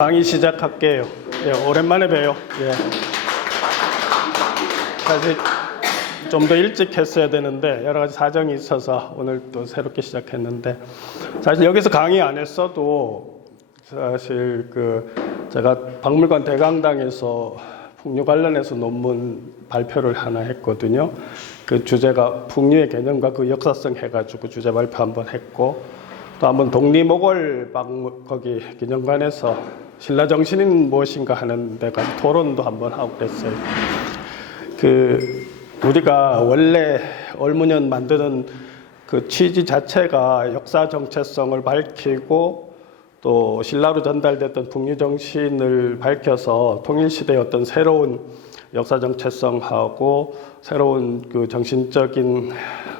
강의 시작할게요. 예, 오랜만에 봬요. 예. 사실 좀 더 일찍 했어야 되는데 여러 가지 사정이 있어서 오늘 또 새롭게 시작했는데, 사실 여기서 강의 안 했어도 사실 제가 박물관 대강당에서 풍류 관련해서 논문 발표를 하나 했거든요. 그 주제가 풍류의 개념과 그 역사성 해가지고 주제 발표 한번 했고, 또 한번 독립모골 거기 기념관에서 신라 정신은 무엇인가 하는 데가 토론도 한번 하고 그랬어요. 우리가 원래 얼무년 만드는 그 취지 자체가 역사 정체성을 밝히고 또 신라로 전달됐던 풍류 정신을 밝혀서 통일시대의 어떤 새로운 역사 정체성하고 새로운 그 정신적인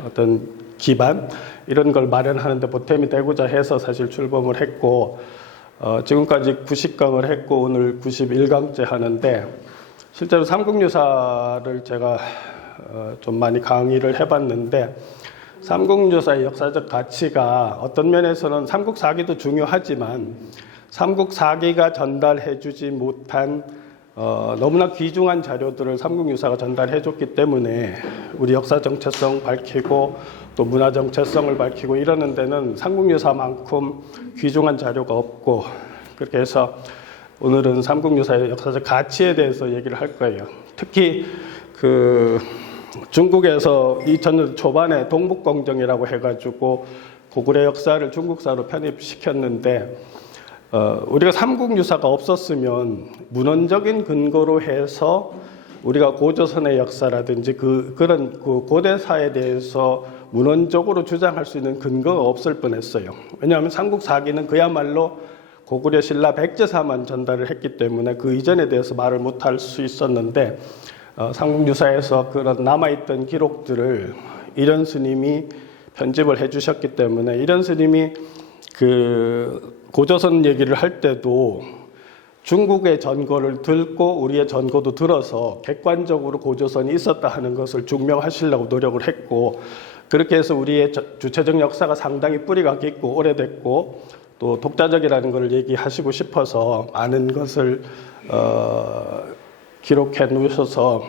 어떤 기반 이런 걸 마련하는 데 보탬이 되고자 해서 사실 출범을 했고, 지금까지 90강을 했고 오늘 91강째 하는데, 실제로 삼국유사를 제가 좀 많이 강의를 해봤는데, 삼국유사의 역사적 가치가 어떤 면에서는 삼국사기도 중요하지만 삼국사기가 전달해주지 못한 너무나 귀중한 자료들을 삼국유사가 전달해줬기 때문에 우리 역사 정체성 밝히고 또 문화 정체성을 밝히고 이러는 데는 삼국유사만큼 귀중한 자료가 없고, 그렇게 해서 오늘은 삼국유사의 역사적 가치에 대해서 얘기를 할 거예요. 특히 중국에서 2000년 초반에 동북공정이라고 해가지고 고구려 역사를 중국사로 편입시켰는데, 우리가 삼국유사가 없었으면 문헌적인 근거로 해서 우리가 고조선의 역사라든지 그런 고대사에 대해서 문헌적으로 주장할 수 있는 근거가 없을 뻔했어요. 왜냐하면 삼국사기는 그야말로 고구려 신라 백제사만 전달을 했기 때문에 그 이전에 대해서 말을 못할 수 있었는데, 삼국유사에서 그런 남아있던 기록들을 이련 스님이 편집을 해주셨기 때문에, 이련 스님이 고조선 얘기를 할 때도 중국의 전거를 듣고 우리의 전거도 들어서 객관적으로 고조선이 있었다 하는 것을 증명하시려고 노력을 했고, 그렇게 해서 우리의 주체적 역사가 상당히 뿌리가 깊고 오래됐고 또 독자적이라는 것을 얘기하시고 싶어서 많은 것을 기록해 놓으셔서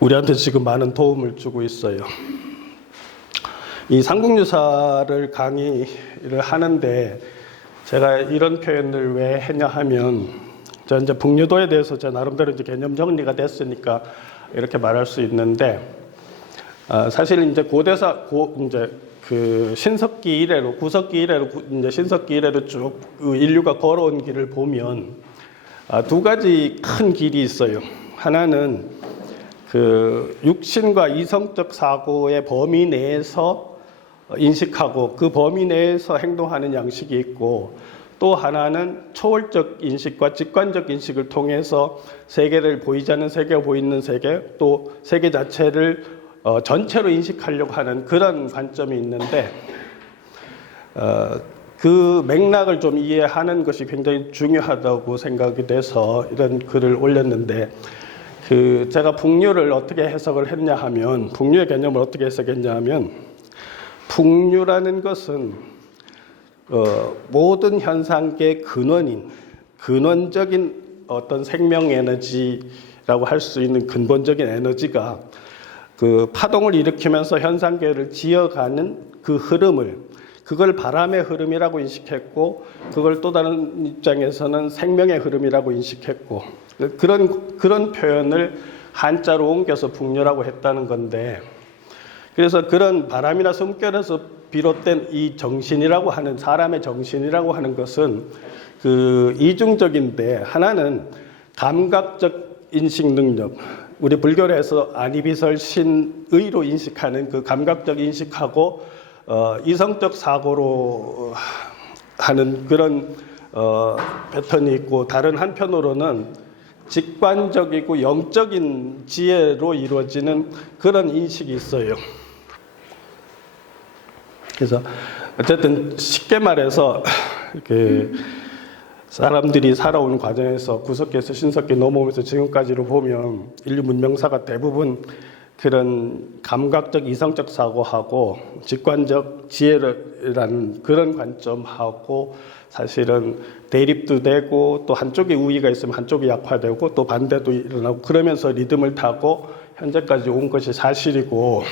우리한테 지금 많은 도움을 주고 있어요. 이 삼국유사를 강의를 하는데 제가 이런 표현을 왜 했냐 하면, 저 이제 북유도에 대해서 제 나름대로 이제 개념 정리가 됐으니까 이렇게 말할 수 있는데, 사실 이제 신석기 이래로, 구석기 이래로, 이제 신석기 이래로 쭉 인류가 걸어온 길을 보면 두 가지 큰 길이 있어요. 하나는 육신과 이성적 사고의 범위 내에서 인식하고 그 범위 내에서 행동하는 양식이 있고, 또 하나는 초월적 인식과 직관적 인식을 통해서 세계를 보이지 않는 세계가 보이는 세계, 또 세계 자체를 전체로 인식하려고 하는 그런 관점이 있는데, 그 맥락을 좀 이해하는 것이 굉장히 중요하다고 생각이 돼서 이런 글을 올렸는데, 제가 풍류를 어떻게 해석을 했냐 하면, 풍류의 개념을 어떻게 해석했냐 하면, 풍류라는 것은 모든 현상계의 근원적인 어떤 생명 에너지라고 할 수 있는 근본적인 에너지가 파동을 일으키면서 현상계를 지어가는 그 흐름을, 그걸 바람의 흐름이라고 인식했고, 그걸 또 다른 입장에서는 생명의 흐름이라고 인식했고, 그런 표현을 한자로 옮겨서 풍류라고 했다는 건데, 그래서 그런 바람이나 숨결에서 비롯된 이 정신이라고 하는, 사람의 정신이라고 하는 것은 이중적인데, 하나는 감각적 인식 능력, 우리 불교에서 아니비설신의로 인식하는 그 감각적 인식하고 이성적 사고로 하는 그런 패턴이 있고, 다른 한편으로는 직관적이고 영적인 지혜로 이루어지는 그런 인식이 있어요. 그래서 어쨌든 쉽게 말해서 사람들이 살아온 과정에서 구석기에서 신석기 넘어오면서 지금까지로 보면 인류 문명사가 대부분 그런 감각적 이성적 사고하고 직관적 지혜라는 그런 관점하고 사실은 대립도 되고 또 한쪽에 우위가 있으면 한쪽이 약화되고 또 반대도 일어나고 그러면서 리듬을 타고 현재까지 온 것이 사실이고,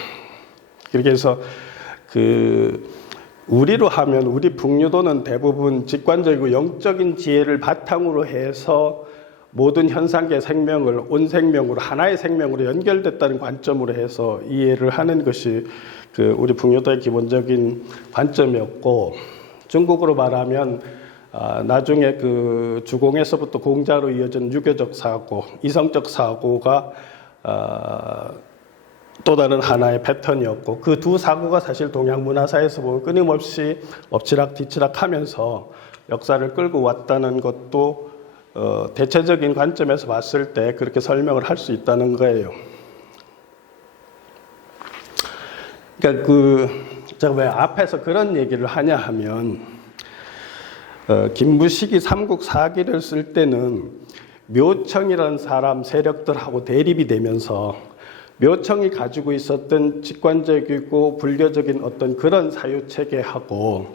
그렇게 해서 우리로 하면 우리 북유도는 대부분 직관적이고 영적인 지혜를 바탕으로 해서 모든 현상계 생명을 온 생명으로 하나의 생명으로 연결됐다는 관점으로 해서 이해를 하는 것이 우리 북유도의 기본적인 관점이었고, 중국으로 말하면 나중에 주공에서부터 공자로 이어진 유교적 사고, 이성적 사고가 또 다른 하나의 패턴이었고, 그 두 사고가 사실 동양 문화사에서 보면 끊임없이 엎치락뒤치락 하면서 역사를 끌고 왔다는 것도 대체적인 관점에서 봤을 때 그렇게 설명을 할 수 있다는 거예요. 그러니까 제가 왜 앞에서 그런 얘기를 하냐 하면, 김부식이 삼국사기를 쓸 때는 묘청이라는 사람 세력들하고 대립이 되면서 묘청이 가지고 있었던 직관적이고 불교적인 어떤 그런 사유체계하고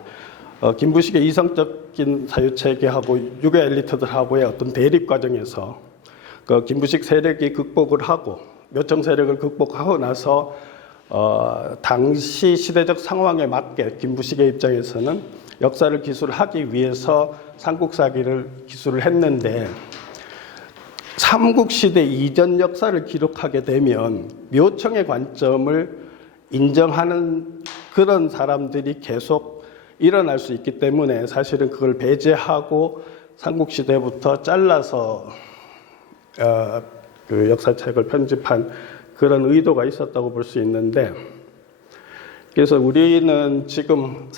김부식의 이성적인 사유체계하고 유교 엘리트들하고의 어떤 대립 과정에서 김부식 세력이 극복을 하고 묘청 세력을 극복하고 나서 당시 시대적 상황에 맞게 김부식의 입장에서는 역사를 기술하기 위해서 삼국사기를 기술을 했는데, 삼국시대 이전 역사를 기록하게 되면 묘청의 관점을 인정하는 그런 사람들이 계속 일어날 수 있기 때문에 사실은 그걸 배제하고 삼국시대부터 잘라서 역사책을 편집한 그런 의도가 있었다고 볼 수 있는데, 그래서 우리는 지금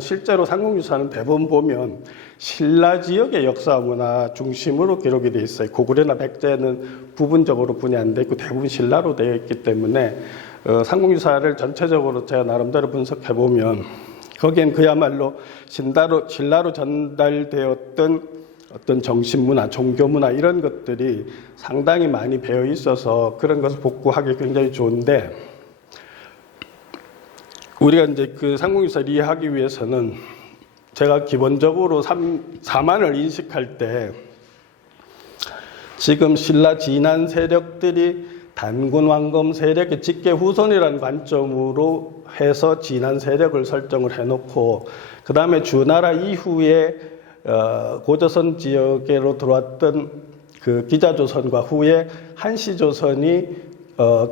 실제로 삼국유사는 대부분 보면 신라 지역의 역사 문화 중심으로 기록이 되어 있어요. 고구려나 백제는 부분적으로 분야인데 있고 대부분 신라로 되어 있기 때문에 삼국유사를 전체적으로 제가 나름대로 분석해 보면 거기엔 그야말로 신라로 전달되었던 어떤 정신문화, 종교문화 이런 것들이 상당히 많이 배어 있어서 그런 것을 복구하기 굉장히 좋은데, 우리가 이제 삼국유사를 이해하기 위해서는 제가 기본적으로 사만을 인식할 때 지금 신라 진안 세력들이 단군 왕검 세력의 직계 후손이라는 관점으로 해서 진안 세력을 설정을 해놓고, 그 다음에 주나라 이후에 고조선 지역으로 들어왔던 기자조선과 후에 한시조선이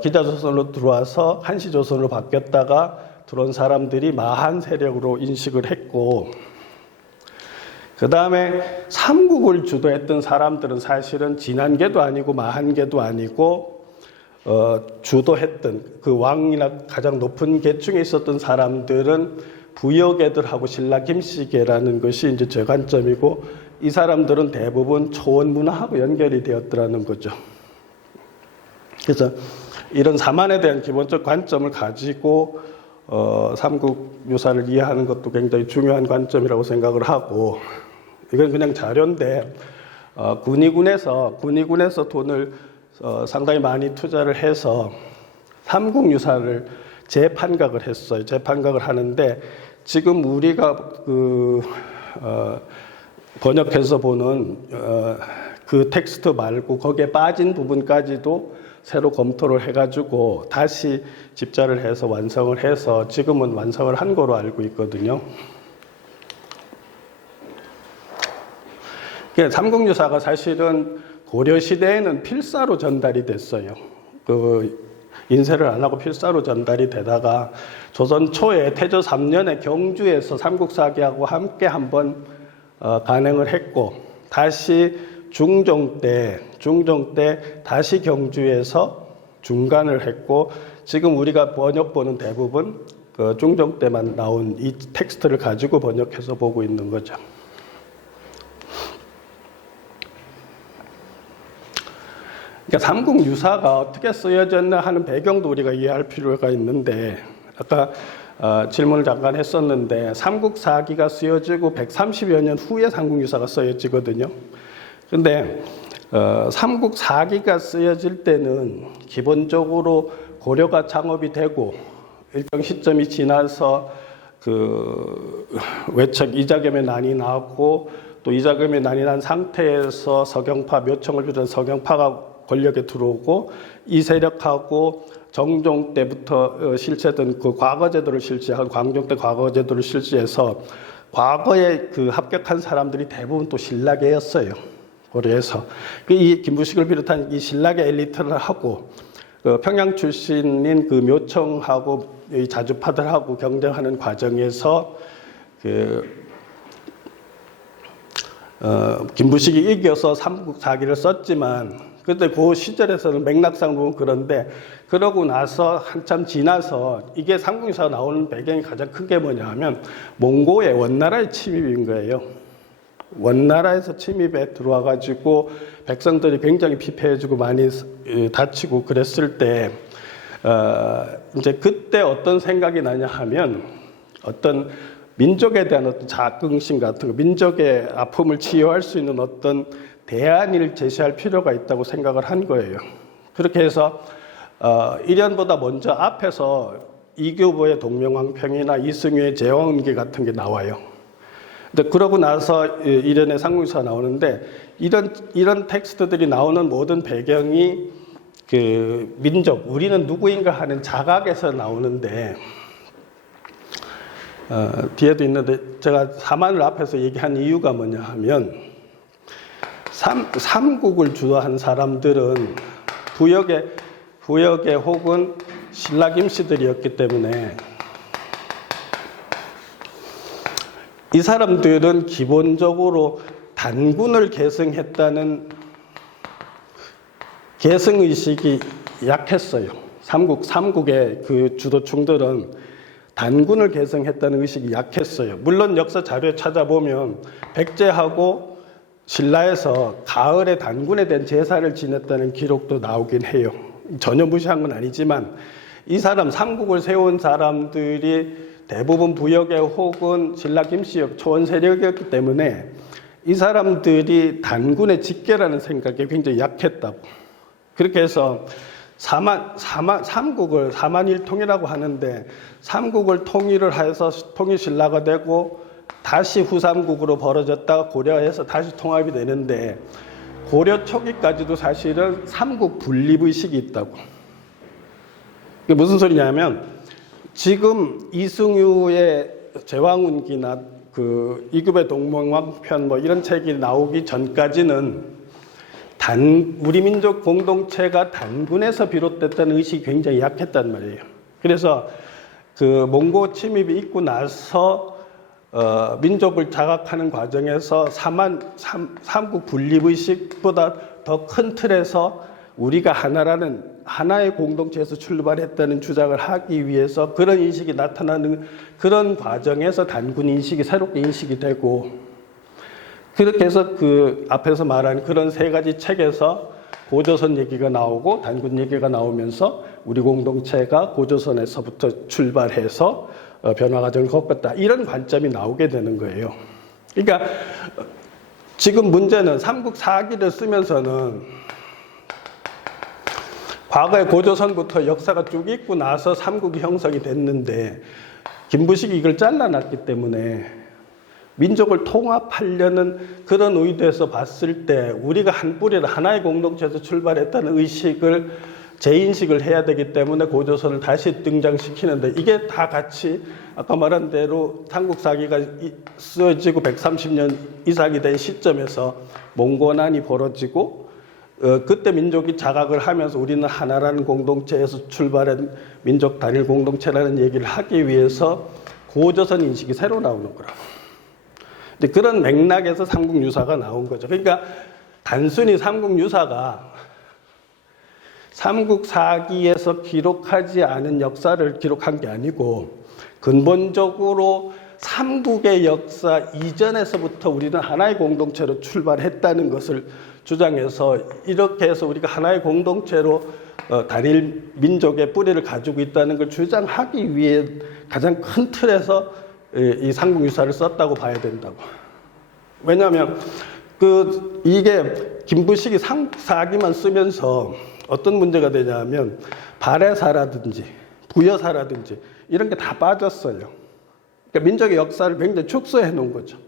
기자조선으로 들어와서 한시조선으로 바뀌었다가 들어온 사람들이 마한 세력으로 인식을 했고, 그 다음에 삼국을 주도했던 사람들은 사실은 진한계도 아니고 마한계도 아니고 주도했던 그 왕이나 가장 높은 계층에 있었던 사람들은 부여계들하고 신라 김씨계라는 것이 이제 제 관점이고, 이 사람들은 대부분 초원 문화하고 연결이 되었더라는 거죠. 그래서 이런 사만에 대한 기본적 관점을 가지고 삼국유사를 이해하는 것도 굉장히 중요한 관점이라고 생각을 하고, 이건 그냥 자료인데 군의군에서 돈을 상당히 많이 투자를 해서 삼국유사를 재판각을 했어요. 재판각을 하는데 지금 우리가 번역해서 보는 그 텍스트 말고 거기에 빠진 부분까지도 새로 검토를 해가지고 다시 집자를 해서 완성을 해서 지금은 완성을 한 거로 알고 있거든요. 삼국유사가 사실은 고려시대에는 필사로 전달이 됐어요. 인쇄를 안 하고 필사로 전달이 되다가 조선 초에 태조 3년에 경주에서 삼국사기하고 함께 한번 간행을 했고, 다시 중종 때 다시 경주에서 중간을 했고, 지금 우리가 번역본은 대부분 중종 때만 나온 이 텍스트를 가지고 번역해서 보고 있는 거죠. 그러니까 삼국유사가 어떻게 쓰여졌나 하는 배경도 우리가 이해할 필요가 있는데, 아까 질문을 잠깐 했었는데 삼국사기가 쓰여지고 130여 년 후에 삼국유사가 쓰여지거든요. 근데 삼국사기가 쓰여질 때는 기본적으로 고려가 창업이 되고 일정 시점이 지나서 그 외척 이자겸의 난이 나고 또 이자겸의 난이 난 상태에서 서경파 묘청을 비롯한 서경파가 권력에 들어오고 이 세력하고 정종 때부터 실시했던 그 과거제도를 실시하고 광종 때 과거제도를 실시해서 과거에 그 합격한 사람들이 대부분 또 신라계였어요. 고려에서 이 김부식을 비롯한 이 신라계 엘리트를 하고 그 평양 출신인 그 묘청하고 이 자주파들하고 경쟁하는 과정에서 김부식이 이겨서 삼국사기를 썼지만 그때 그 시절에서는 맥락상 보면 그런데 그러고 나서 한참 지나서 이게 삼국유사가 나오는 배경이 가장 큰 게 뭐냐 하면 몽고의 원나라의 침입인 거예요. 원나라에서 침입에 들어와 가지고 백성들이 굉장히 피폐해지고 많이 다치고 그랬을 때 이제 그때 어떤 생각이 나냐 하면 어떤 민족에 대한 어떤 자긍심 같은 거, 민족의 아픔을 치유할 수 있는 어떤 대안을 제시할 필요가 있다고 생각을 한 거예요. 그렇게 해서 일연보다 먼저 앞에서 이교보의 동명왕평이나 이승유의 제왕운기 같은 게 나와요. 근데 그러고 나서 일연의 상국유사가 나오는데 이런 텍스트들이 나오는 모든 배경이 그 민족, 우리는 누구인가 하는 자각에서 나오는데 뒤에도 있는데 제가 사만을 앞에서 얘기한 이유가 뭐냐 하면 삼국을 주도한 사람들은 부역의 혹은 신라 김씨들이었기 때문에 이 사람들은 기본적으로 단군을 계승했다는 계승의식이 약했어요. 삼국의 그 주도층들은 단군을 계승했다는 의식이 약했어요. 물론 역사 자료에 찾아보면 백제하고 신라에서 가을에 단군에 대한 제사를 지냈다는 기록도 나오긴 해요. 전혀 무시한 건 아니지만 이 사람 삼국을 세운 사람들이 대부분 부역의 혹은 신라 김씨역 초원 세력이었기 때문에 이 사람들이 단군의 직계라는 생각에 굉장히 약했다고. 그렇게 해서 삼국을 사만일통이라고 하는데 삼국을 통일을 해서 통일신라가 되고 다시 후삼국으로 벌어졌다가 고려에서 다시 통합이 되는데 고려 초기까지도 사실은 삼국 분립의식이 있다고. 그게 무슨 소리냐면 지금 이승유의 제왕운기나 그 이급의 동명왕편 뭐 이런 책이 나오기 전까지는 우리 민족 공동체가 단군에서 비롯됐다는 의식이 굉장히 약했단 말이에요. 그래서 그 몽고 침입이 있고 나서 민족을 자각하는 과정에서 삼국 분립의식보다 더 큰 틀에서 우리가 하나의 공동체에서 출발했다는 주장을 하기 위해서 그런 인식이 나타나는 그런 과정에서 단군 인식이 새롭게 인식이 되고 그렇게 해서 그 앞에서 말한 그런 세 가지 책에서 고조선 얘기가 나오고 단군 얘기가 나오면서 우리 공동체가 고조선에서부터 출발해서 변화 과정을 겪었다. 이런 관점이 나오게 되는 거예요. 그러니까 지금 문제는 삼국 사기를 쓰면서는 과거에 고조선부터 역사가 쭉 있고 나서 삼국이 형성이 됐는데 김부식이 이걸 잘라놨기 때문에 민족을 통합하려는 그런 의도에서 봤을 때 우리가 한 뿌리를 하나의 공동체에서 출발했다는 의식을 재인식을 해야 되기 때문에 고조선을 다시 등장시키는데 이게 다 같이 아까 말한 대로 삼국사기가 쓰여지고 130년 이상이 된 시점에서 몽고난이 벌어지고 그때 민족이 자각을 하면서 우리는 하나라는 공동체에서 출발한 민족 단일 공동체라는 얘기를 하기 위해서 고조선 인식이 새로 나오는 거라고. 근데 그런 맥락에서 삼국유사가 나온 거죠. 그러니까 단순히 삼국유사가 삼국사기에서 기록하지 않은 역사를 기록한 게 아니고 근본적으로 삼국의 역사 이전에서부터 우리는 하나의 공동체로 출발했다는 것을 주장해서 이렇게 해서 우리가 하나의 공동체로 단일 민족의 뿌리를 가지고 있다는 걸 주장하기 위해 가장 큰 틀에서 이 삼국유사를 썼다고 봐야 된다고. 왜냐하면 이게 김부식이 삼국사기만 쓰면서 어떤 문제가 되냐면 발해사라든지 부여사라든지 이런 게 다 빠졌어요. 그러니까 민족의 역사를 굉장히 축소해 놓은 거죠.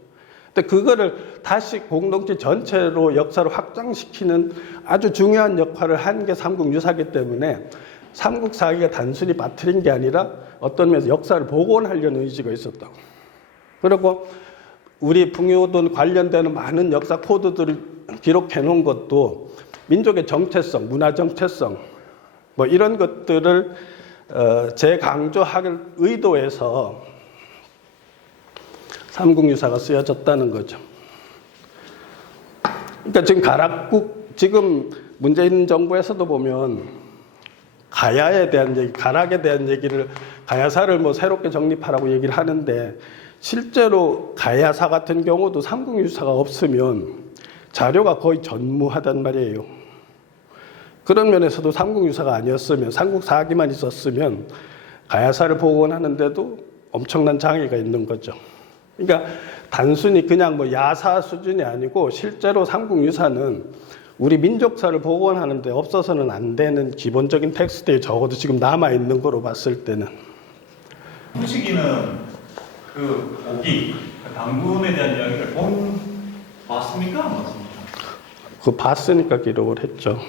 근데 그거를 다시 공동체 전체로 역사를 확장시키는 아주 중요한 역할을 한 게 삼국유사이기 때문에 삼국사기가 단순히 빠뜨린 게 아니라 어떤 면에서 역사를 복원하려는 의지가 있었다고. 그리고 우리 풍요돈 관련되는 많은 역사 코드들을 기록해 놓은 것도 민족의 정체성, 문화 정체성 뭐 이런 것들을 재강조할 의도에서 삼국유사가 쓰여졌다는 거죠. 그러니까 지금 지금 문재인 정부에서도 보면 가야에 대한 얘기, 가락에 대한 얘기를 가야사를 뭐 새롭게 정립하라고 얘기를 하는데 실제로 가야사 같은 경우도 삼국유사가 없으면 자료가 거의 전무하단 말이에요. 그런 면에서도 삼국유사가 아니었으면 삼국사기만 있었으면 가야사를 복원하는데도 엄청난 장애가 있는 거죠. 그러니까 단순히 그냥 뭐 야사 수준이 아니고 실제로 삼국유사는 우리 민족사를 복원하는데 없어서는 안 되는 기본적인 텍스트에 적어도 지금 남아있는 거로 봤을 때는. 후시기는 그 오기, 당군에 대한 이야기를 봤습니까? 안 봤습니까? 그거 봤으니까 기록을 했죠.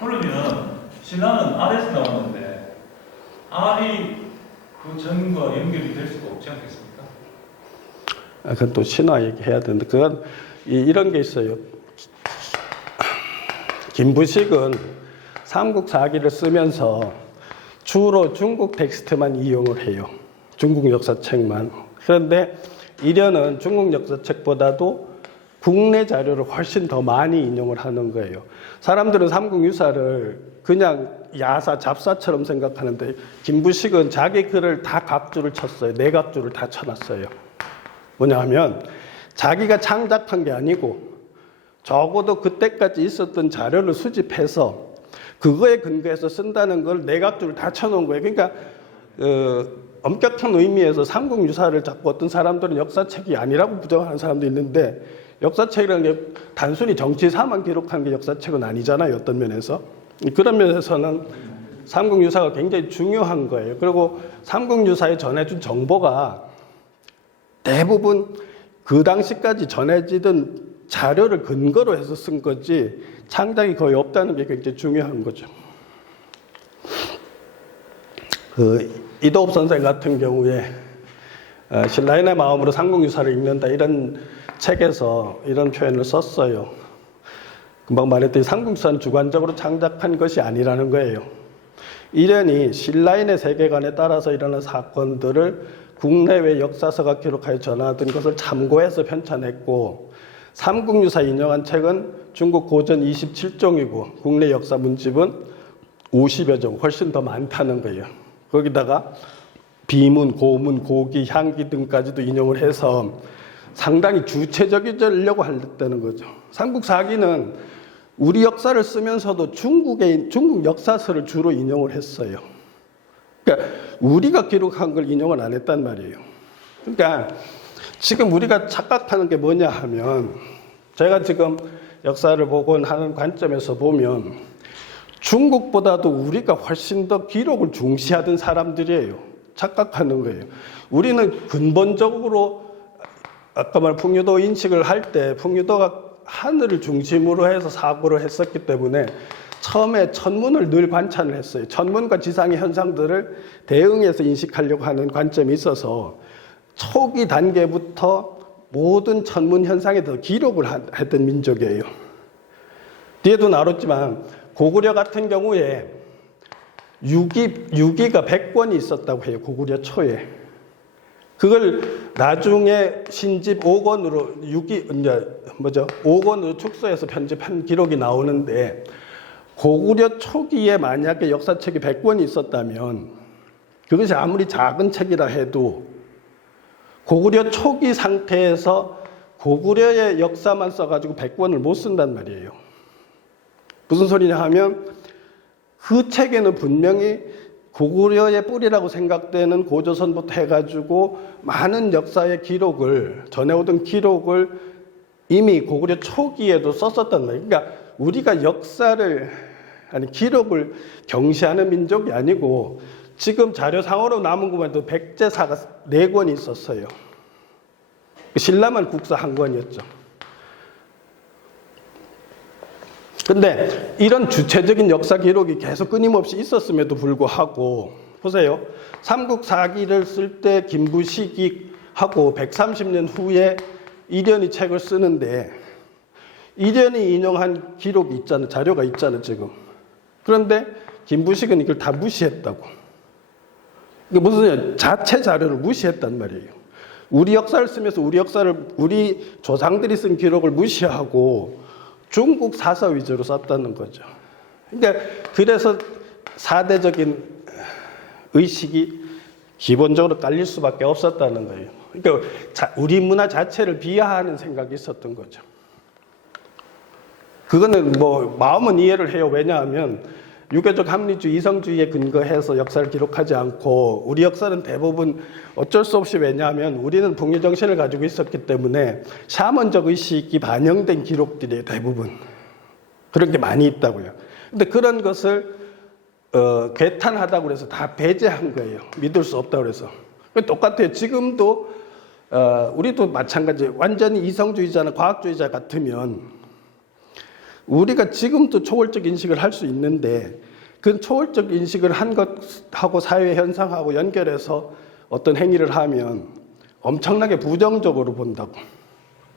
그러면 신라는 R에서 나왔는데 R이 그 전과 연결이 될 수가 없지 않겠습니까? 그건 또 신화 얘기해야 되는데 그건 이런 게 있어요. 김부식은 삼국사기를 쓰면서 주로 중국 텍스트만 이용을 해요. 중국 역사책만. 그런데 이련은 중국 역사책보다도 국내 자료를 훨씬 더 많이 인용을 하는 거예요. 사람들은 삼국유사를 그냥 야사, 잡사처럼 생각하는데 김부식은 자기 글을 다 각주를 쳤어요. 네 각주를 다 쳐놨어요. 뭐냐 하면 자기가 창작한 게 아니고 적어도 그때까지 있었던 자료를 수집해서 그거에 근거해서 쓴다는 걸 내각주를 다 쳐놓은 거예요. 그러니까 엄격한 의미에서 삼국유사를 자꾸 어떤 사람들은 역사책이 아니라고 부정하는 사람도 있는데 역사책이라는 게 단순히 정치사만 기록한 게 역사책은 아니잖아요. 어떤 면에서. 그런 면에서는 삼국유사가 굉장히 중요한 거예요. 그리고 삼국유사에 전해준 정보가 대부분 그 당시까지 전해지던 자료를 근거로 해서 쓴 거지 창작이 거의 없다는 게 굉장히 중요한 거죠. 이도업 선생 같은 경우에 신라인의 마음으로 삼국유사를 읽는다 이런 책에서 이런 표현을 썼어요. 금방 말했더니 삼국유사는 주관적으로 창작한 것이 아니라는 거예요. 이련이 신라인의 세계관에 따라서 일어난 사건들을 국내외 역사서가 기록하여 전하던 것을 참고해서 편찬했고 삼국유사 인용한 책은 중국 고전 27종이고 국내 역사 문집은 50여 종, 훨씬 더 많다는 거예요. 거기다가 비문, 고문, 고기, 향기 등까지도 인용을 해서 상당히 주체적이려고 하려는 거죠. 삼국사기는 우리 역사를 쓰면서도 중국 역사서를 주로 인용을 했어요. 그러니까 우리가 기록한 걸 인용을 안 했단 말이에요. 그러니까 지금 우리가 착각하는 게 뭐냐 하면 제가 지금 역사를 복원하는 관점에서 보면 중국보다도 우리가 훨씬 더 기록을 중시하던 사람들이에요. 착각하는 거예요. 우리는 근본적으로 아까 말 풍류도 인식을 할 때 풍류도가 하늘을 중심으로 해서 사고를 했었기 때문에 처음에 천문을 늘 관찰을 했어요. 천문과 지상의 현상들을 대응해서 인식하려고 하는 관점이 있어서 초기 단계부터 모든 천문 현상에 대해서 기록을 했던 민족이에요. 뒤에도 나눴지만 고구려 같은 경우에 유기가 100권이 있었다고 해요. 고구려 초에. 그걸 나중에 신집 5권으로 5권으로 축소해서 편집한 기록이 나오는데 고구려 초기에 만약에 역사책이 100권이 있었다면 그것이 아무리 작은 책이라 해도 고구려 초기 상태에서 고구려의 역사만 써가지고 100권을 못 쓴단 말이에요. 무슨 소리냐 하면 그 책에는 분명히 고구려의 뿌리라고 생각되는 고조선부터 해가지고 많은 역사의 기록을, 전해오던 기록을 이미 고구려 초기에도 썼었단 말이에요. 그러니까 우리가 역사를 아니 기록을 경시하는 민족이 아니고 지금 자료상으로 남은 것만 해도 백제사가 4권이 있었어요. 신라만 국사 1권이었죠. 근데 이런 주체적인 역사 기록이 계속 끊임없이 있었음에도 불구하고 보세요. 삼국사기를 쓸 때 김부식이 하고 130년 후에 이련이 책을 쓰는데 이련이 인용한 기록이 있잖아요. 자료가 있잖아요, 지금. 그런데 김부식은 이걸 다 무시했다고. 이게 무슨 소리냐? 자체 자료를 무시했단 말이에요. 우리 역사를 쓰면서 우리 조상들이 쓴 기록을 무시하고 중국 사서 위주로 썼다는 거죠. 그러니까 그래서 사대적인 의식이 기본적으로 깔릴 수밖에 없었다는 거예요. 그러니까 우리 문화 자체를 비하하는 생각이 있었던 거죠. 그거는 뭐 마음은 이해를 해요. 왜냐하면 유교적 합리주의, 이성주의에 근거해서 역사를 기록하지 않고 우리 역사는 대부분 어쩔 수 없이 왜냐하면 우리는 북유 정신을 가지고 있었기 때문에 샤먼적 의식이 반영된 기록들이 대부분 그런 게 많이 있다고요. 근데 그런 것을 괴탄하다고 해서 다 배제한 거예요. 믿을 수 없다고 해서. 똑같아요. 지금도 우리도 마찬가지. 완전히 이성주의자나 과학주의자 같으면 우리가 지금도 초월적 인식을 할 수 있는데 그 초월적 인식을 한 것하고 사회 현상하고 연결해서 어떤 행위를 하면 엄청나게 부정적으로 본다고.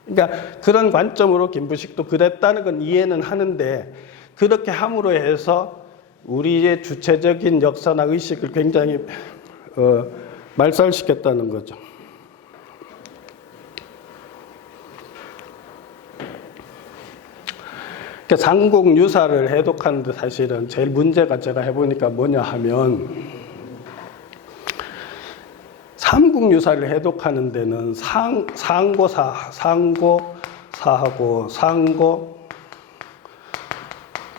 그러니까 그런 관점으로 김부식도 그랬다는 건 이해는 하는데 그렇게 함으로 해서 우리의 주체적인 역사나 의식을 굉장히 말살시켰다는 거죠. 삼국유사를 해독하는데 사실은 제일 문제가 제가 해보니까 뭐냐 하면 삼국유사를 해독하는 데는 상고사하고 상고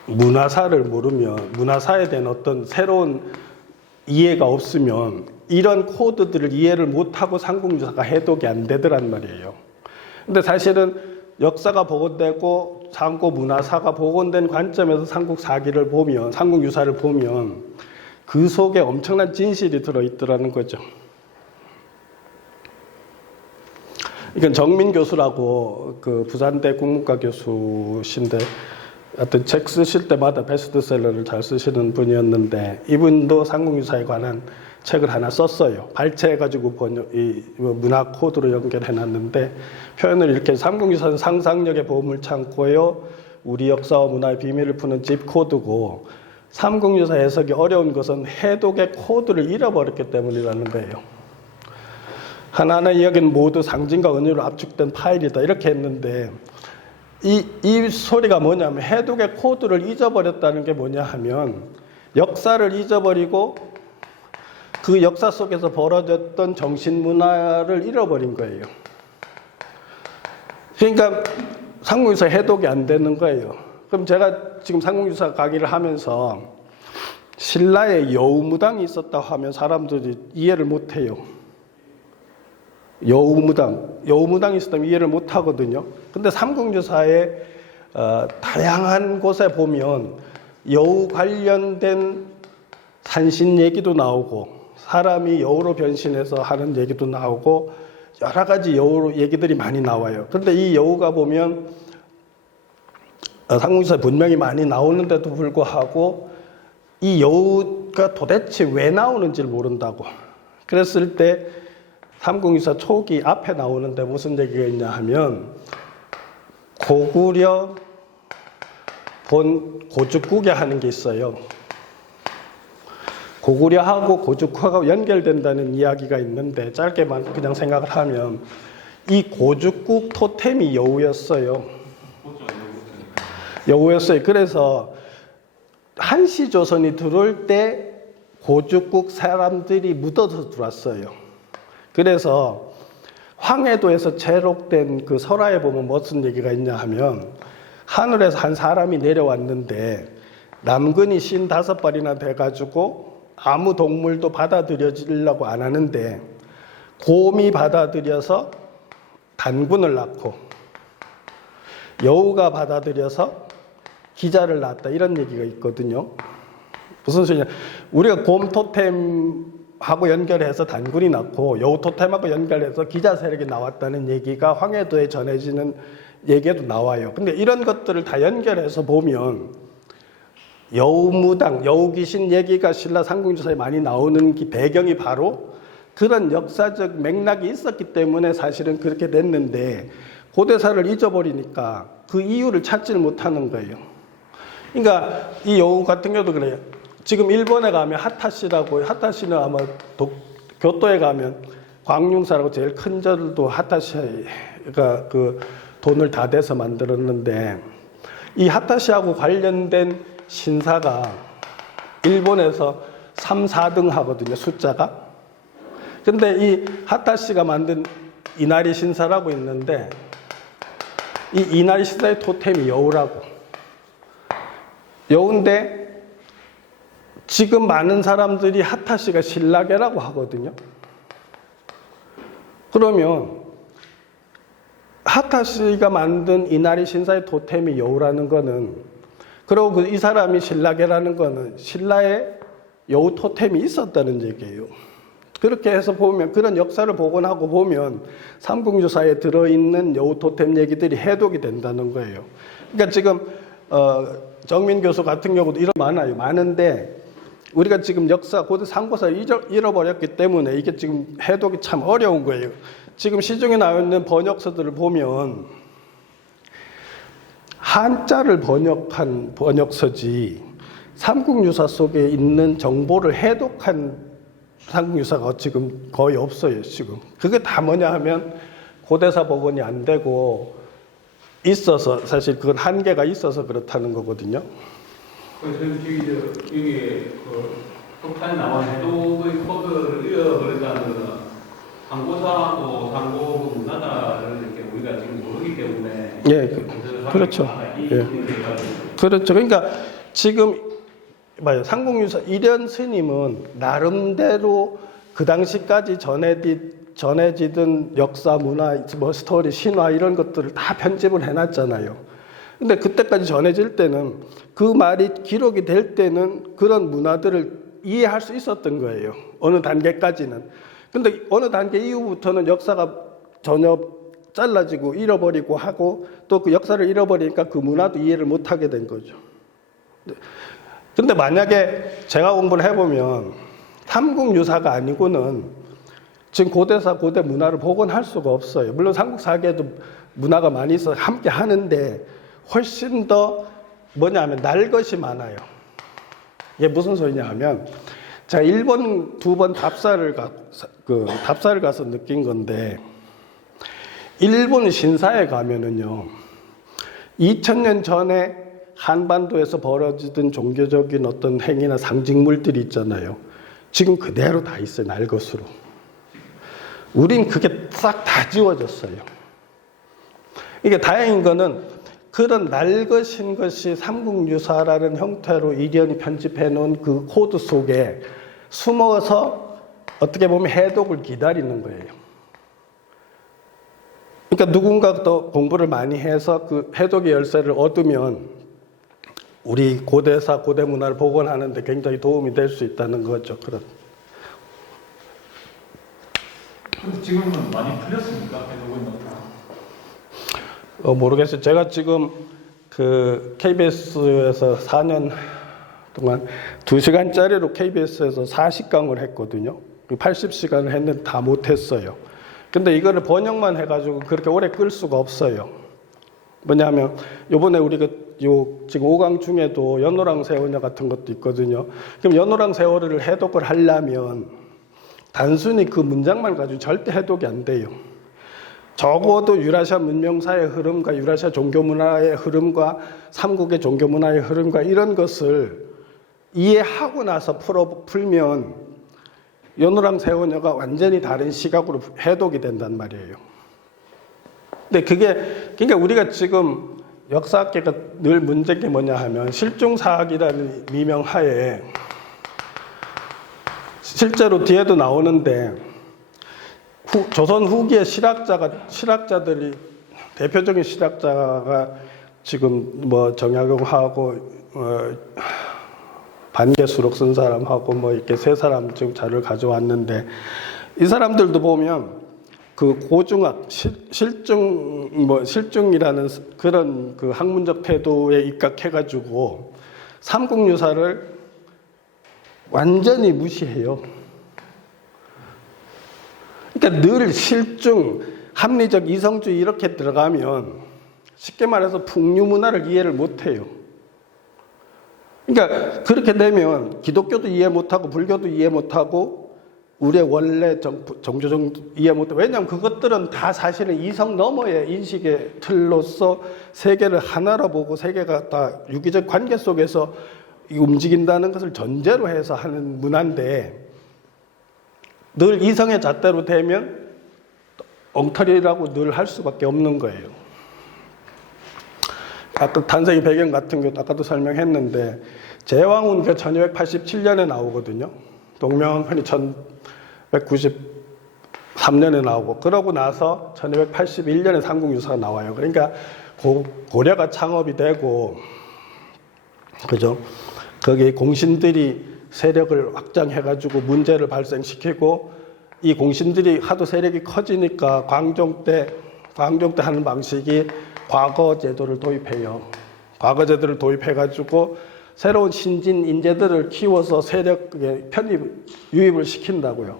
문화사를 모르면 문화사에 대한 어떤 새로운 이해가 없으면 이런 코드들을 이해를 못하고 삼국유사가 해독이 안 되더란 말이에요. 근데 사실은 역사가 복원되고 상고 문화사가 복원된 관점에서 삼국사기를 보면 삼국유사를 보면 그 속에 엄청난 진실이 들어있더라는 거죠. 이건 정민 교수라고 그 부산대 국문과 교수신데 하여튼 책 쓰실 때마다 베스트셀러를 잘 쓰시는 분이었는데 이분도 삼국유사에 관한 책을 하나 썼어요. 발췌해가지고 이 문화 코드로 연결해놨는데 표현을 이렇게 삼국유사는 상상력의 보물창고요. 우리 역사와 문화의 비밀을 푸는 집 코드고 삼국유사 해석이 어려운 것은 해독의 코드를 잃어버렸기 때문이라는 거예요. 하나하나의 이야기는 모두 상징과 은유로 압축된 파일이다 이렇게 했는데 이 소리가 뭐냐면 해독의 코드를 잊어버렸다는 게 뭐냐 하면 역사를 잊어버리고 그 역사 속에서 벌어졌던 정신문화를 잃어버린 거예요. 그러니까 삼국유사 해독이 안 되는 거예요. 그럼 제가 지금 삼국유사 강의를 하면서 신라에 여우무당이 있었다고 하면 사람들이 이해를 못해요. 여우무당이 있었다면 이해를 못하거든요. 근데 삼국유사의 다양한 곳에 보면 여우 관련된 산신 얘기도 나오고 사람이 여우로 변신해서 하는 얘기도 나오고 여러 가지 여우 얘기들이 많이 나와요. 그런데 이 여우가 보면 삼국유사에 분명히 많이 나오는데도 불구하고 이 여우가 도대체 왜 나오는지를 모른다고. 그랬을 때 삼국유사 초기 앞에 나오는데 무슨 얘기가 있냐 하면 고구려 본 고죽국에 하는 게 있어요. 고구려하고 고죽국하고 연결된다는 이야기가 있는데 짧게만 그냥 생각을 하면 이 고죽국 토템이 여우였어요. 여우였어요. 그래서 한시 조선이 들어올 때 고죽국 사람들이 묻어서 들어왔어요. 그래서 황해도에서 제록된 그 설화에 보면 무슨 얘기가 있냐 하면 하늘에서 한 사람이 내려왔는데 남근이 55발이나 돼가지고 아무 동물도 받아들여지려고 안 하는데 곰이 받아들여서 단군을 낳고 여우가 받아들여서 기자를 낳았다 이런 얘기가 있거든요. 무슨 소리냐? 우리가 곰 토템하고 연결해서 단군이 낳고 여우 토템하고 연결해서 기자 세력이 나왔다는 얘기가 황해도에 전해지는 얘기도 나와요. 근데 이런 것들을 다 연결해서 보면 여우무당, 여우귀신 얘기가 신라 삼국유사에 많이 나오는 배경이 바로 그런 역사적 맥락이 있었기 때문에 사실은 그렇게 됐는데 고대사를 잊어버리니까 그 이유를 찾지를 못하는 거예요. 그러니까 이 여우 같은 경우도 그래요. 지금 일본에 가면 하타시라고, 하타시는 아마 교토에 가면 광융사라고 제일 큰 절도 하타시가 그 돈을 다 대서 만들었는데 이 하타시하고 관련된 신사가 일본에서 3, 4등 하거든요, 숫자가. 근데 이 하타시가 만든 이나리 신사라고 있는데 이 이나리 신사의 토템이 여우라고. 여우인데 지금 많은 사람들이 하타시가 신라계라고 하거든요. 그러면 하타시가 만든 이나리 신사의 토템이 여우라는 거는, 그리고 이 사람이 신라계라는 거는 신라의 여우 토템이 있었다는 얘기예요. 그렇게 해서 보면, 그런 역사를 복원하고 보면 삼국유사에 들어있는 여우 토템 얘기들이 해독이 된다는 거예요. 그러니까 지금 정민 교수 같은 경우도 이런 많아요. 많은데 우리가 지금 역사, 고대 상고사를 잃어버렸기 때문에 이게 지금 해독이 참 어려운 거예요. 지금 시중에 나와 있는 번역서들을 보면 한자를 번역한 번역서지 삼국유사 속에 있는 정보를 해독한 삼국유사가 지금 거의 없어요, 지금. 그게 다 뭐냐 하면 고대사 복원이 안 되고 있어서, 사실 그건 한계가 있어서 그렇다는 거거든요. 그래서 여기 그 폭탄이 나온 해독의 코드를 잃어버렸다는 것은 상고사하고 상고 문화다를 이렇게 우리가 지금 모르기 때문에. 예, 그렇죠. 예. 그렇죠. 그러니까 지금 맞아요. 삼국유사 이련 스님은 나름대로 그 당시까지 전해지던 역사, 문화, 뭐 스토리, 신화 이런 것들을 다 편집을 해놨잖아요. 근데 그때까지 전해질 때는 그 말이 기록이 될 때는 그런 문화들을 이해할 수 있었던 거예요. 어느 단계까지는. 근데 어느 단계 이후부터는 역사가 전혀 잘라지고 잃어버리고 하고 또 그 역사를 잃어버리니까 그 문화도 이해를 못하게 된 거죠. 근데 만약에 제가 공부를 해보면 삼국유사가 아니고는 지금 고대사, 고대 문화를 복원할 수가 없어요. 물론 삼국사계에도 문화가 많이 있어 함께 하는데 훨씬 더 뭐냐 하면 날 것이 많아요. 이게 무슨 소리냐 하면 제가 일본 2번 답사를 가서 느낀 건데 일본 신사에 가면은요 2000년 전에 한반도에서 벌어지던 종교적인 어떤 행위나 상징물들이 있잖아요. 지금 그대로 다 있어요. 날것으로. 우린 그게 싹 다 지워졌어요. 이게 다행인 거는 그런 날것인 것이 삼국유사라는 형태로 이련이 편집해 놓은 그 코드 속에 숨어서 어떻게 보면 해독을 기다리는 거예요. 그러니까 누군가 더 공부를 많이 해서 그 해독의 열쇠를 얻으면 우리 고대사, 고대 문화를 복원하는 데 굉장히 도움이 될 수 있다는 거죠. 그런. 근데 지금은 많이 풀렸습니까? 해독은 모르겠어요. 제가 지금 그 KBS에서 4년 동안 2시간짜리로 KBS에서 40강을 했거든요. 80시간을 했는데 다 못했어요. 근데 이거를 번역만 해가지고 그렇게 오래 끌 수가 없어요. 뭐냐면 요번에 우리가 지금 5강 중에도 연호랑 세월녀 같은 것도 있거든요. 그럼 연호랑 세월을 해독을 하려면 단순히 그 문장만 가지고 절대 해독이 안 돼요. 적어도 유라시아 문명사의 흐름과 유라시아 종교문화의 흐름과 삼국의 종교문화의 흐름과 이런 것을 이해하고 나서 풀면 연호랑 세월녀가 완전히 다른 시각으로 해독이 된단 말이에요. 근데 그러니까 우리가 지금 역사학계가 늘 문제인 게 뭐냐 하면 실중사학이라는 미명하에 실제로 뒤에도 나오는데 조선 후기의 실학자들이 대표적인 실학자가 지금 뭐 정약용하고 반개수록 쓴 사람하고 뭐 이렇게 세 사람 지금 자료를 가져왔는데 이 사람들도 보면 그 고중학 실중이라는 그런 그 학문적 태도에 입각해가지고 삼국유사를 완전히 무시해요. 그러니까 늘 실중, 합리적 이성주의 이렇게 들어가면 쉽게 말해서 풍류 문화를 이해를 못해요. 그러니까 그렇게 되면 기독교도 이해 못하고 불교도 이해 못하고 우리의 원래 정조정도 이해 못하고, 왜냐하면 그것들은 다 사실은 이성 너머의 인식의 틀로서 세계를 하나로 보고 세계가 다 유기적 관계 속에서 움직인다는 것을 전제로 해서 하는 문화인데 늘 이성의 잣대로 되면 엉터리라고 늘 할 수밖에 없는 거예요. 아까 탄생의 배경 같은 것도 아까도 설명했는데 제왕운가 1287년에 나오거든요. 동명편이 1193년에 나오고 그러고 나서 1281년에 삼국유사가 나와요. 그러니까 고려가 창업이 되고 그죠? 거기 공신들이 세력을 확장해가지고 문제를 발생시키고 이 공신들이 하도 세력이 커지니까 광종 때 하는 방식이 과거제도를 도입해요. 과거제도를 도입해가지고 새로운 신진 인재들을 키워서 세력에 유입을 시킨다고요.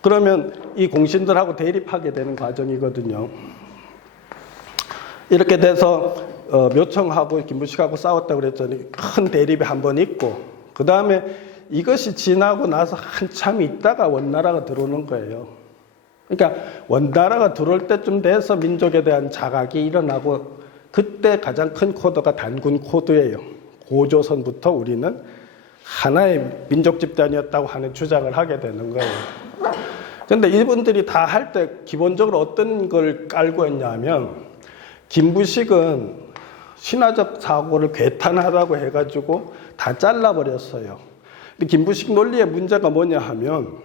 그러면 이 공신들하고 대립하게 되는 과정이거든요. 이렇게 돼서 묘청하고 김부식하고 싸웠다고 그랬더니 큰 대립이 한 번 있고 그 다음에 이것이 지나고 나서 한참 있다가 원나라가 들어오는 거예요. 그러니까 원나라가 들어올 때쯤 돼서 민족에 대한 자각이 일어나고 그때 가장 큰 코드가 단군 코드예요. 고조선부터 우리는 하나의 민족 집단이었다고 하는 주장을 하게 되는 거예요. 그런데 이분들이 다 할 때 기본적으로 어떤 걸 깔고 했냐면 김부식은 신화적 사고를 괴탄하다고 해가지고 다 잘라버렸어요. 근데 김부식 논리의 문제가 뭐냐 하면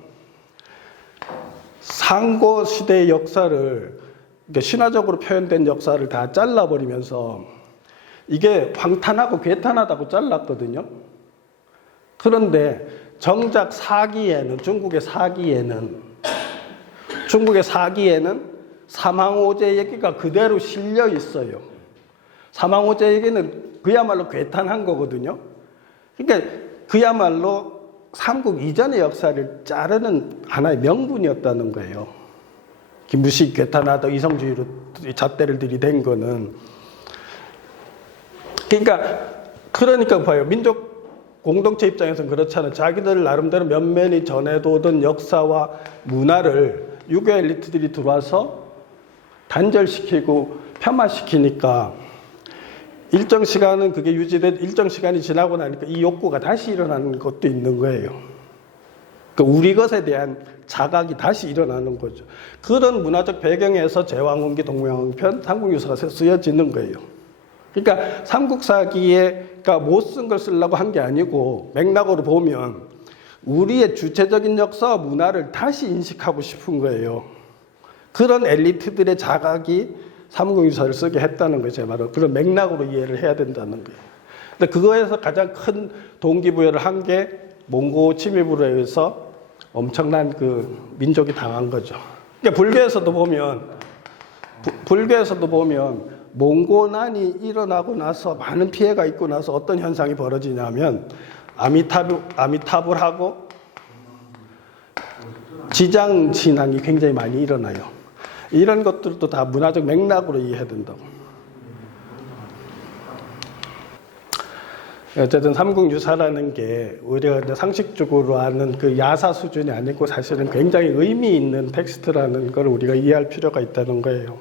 상고 시대의 역사를 그러니까 신화적으로 표현된 역사를 다 잘라버리면서 이게 황탄하고 괴탄하다고 잘랐거든요. 그런데 정작 사기에는 중국의 사기에는 사망오제 얘기가 그대로 실려 있어요. 사망오제 얘기는 그야말로 괴탄한 거거든요. 그러니까 그야말로 삼국 이전의 역사를 자르는 하나의 명분이었다는 거예요. 김부식 괴탄하다 이성주의로 잣대를 들이댄 거는. 그러니까 봐요. 민족 공동체 입장에서는 그렇잖아요. 자기들 나름대로 면면이 전해도던 역사와 문화를 유교 엘리트들이 들어와서 단절시키고 폄하시키니까 일정 시간은 그게 유지된 일정 시간이 지나고 나니까 이 욕구가 다시 일어나는 것도 있는 거예요. 그러니까 우리 것에 대한 자각이 다시 일어나는 거죠. 그런 문화적 배경에서 제왕운기, 동명편, 삼국유사가 쓰여지는 거예요. 그러니까 삼국사기가 못 쓴 걸 쓰려고 한 게 아니고 맥락으로 보면 우리의 주체적인 역사와 문화를 다시 인식하고 싶은 거예요. 그런 엘리트들의 자각이 삼국유사를 쓰게 했다는 거죠. 제 말은 그런 맥락으로 이해를 해야 된다는 거예요. 근데 그거에서 가장 큰 동기부여를 한 게 몽고 침입으로 해서 엄청난 그 민족이 당한 거죠. 그러니까 불교에서도 보면 몽고난이 일어나고 나서 많은 피해가 있고 나서 어떤 현상이 벌어지냐면 아미타불하고 지장 진앙이 굉장히 많이 일어나요. 이런 것들도 다 문화적 맥락으로 이해해야 된다고. 어쨌든 삼국유사라는 게 우리가 이제 상식적으로 아는 그 야사 수준이 아니고 사실은 굉장히 의미 있는 텍스트라는 걸 우리가 이해할 필요가 있다는 거예요.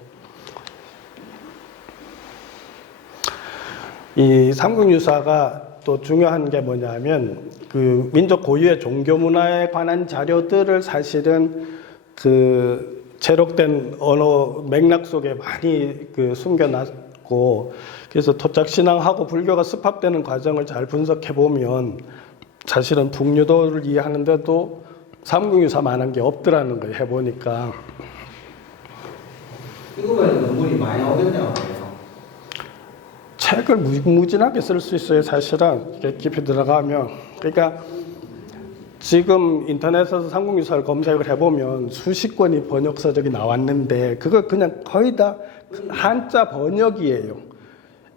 이 삼국유사가 또 중요한 게 뭐냐면 그 민족 고유의 종교 문화에 관한 자료들을 사실은 그 제록된 언어 맥락 속에 많이 그 숨겨놨고 그래서 토착 신앙하고 불교가 습합되는 과정을 잘 분석해 보면 사실은 북유도를 이해하는데도 삼국유사만한 게 없더라는 거예요. 해보니까. 이거만 논문이 많이 나오겠냐고 해요. 책을 무궁무진하게 쓸 수 있어요. 사실은 이렇게 깊이 들어가면. 그러니까 지금 인터넷에서 삼국유사를 검색을 해보면 수십 권이 번역서적이 나왔는데 그거 그냥 거의 다 한자 번역이에요.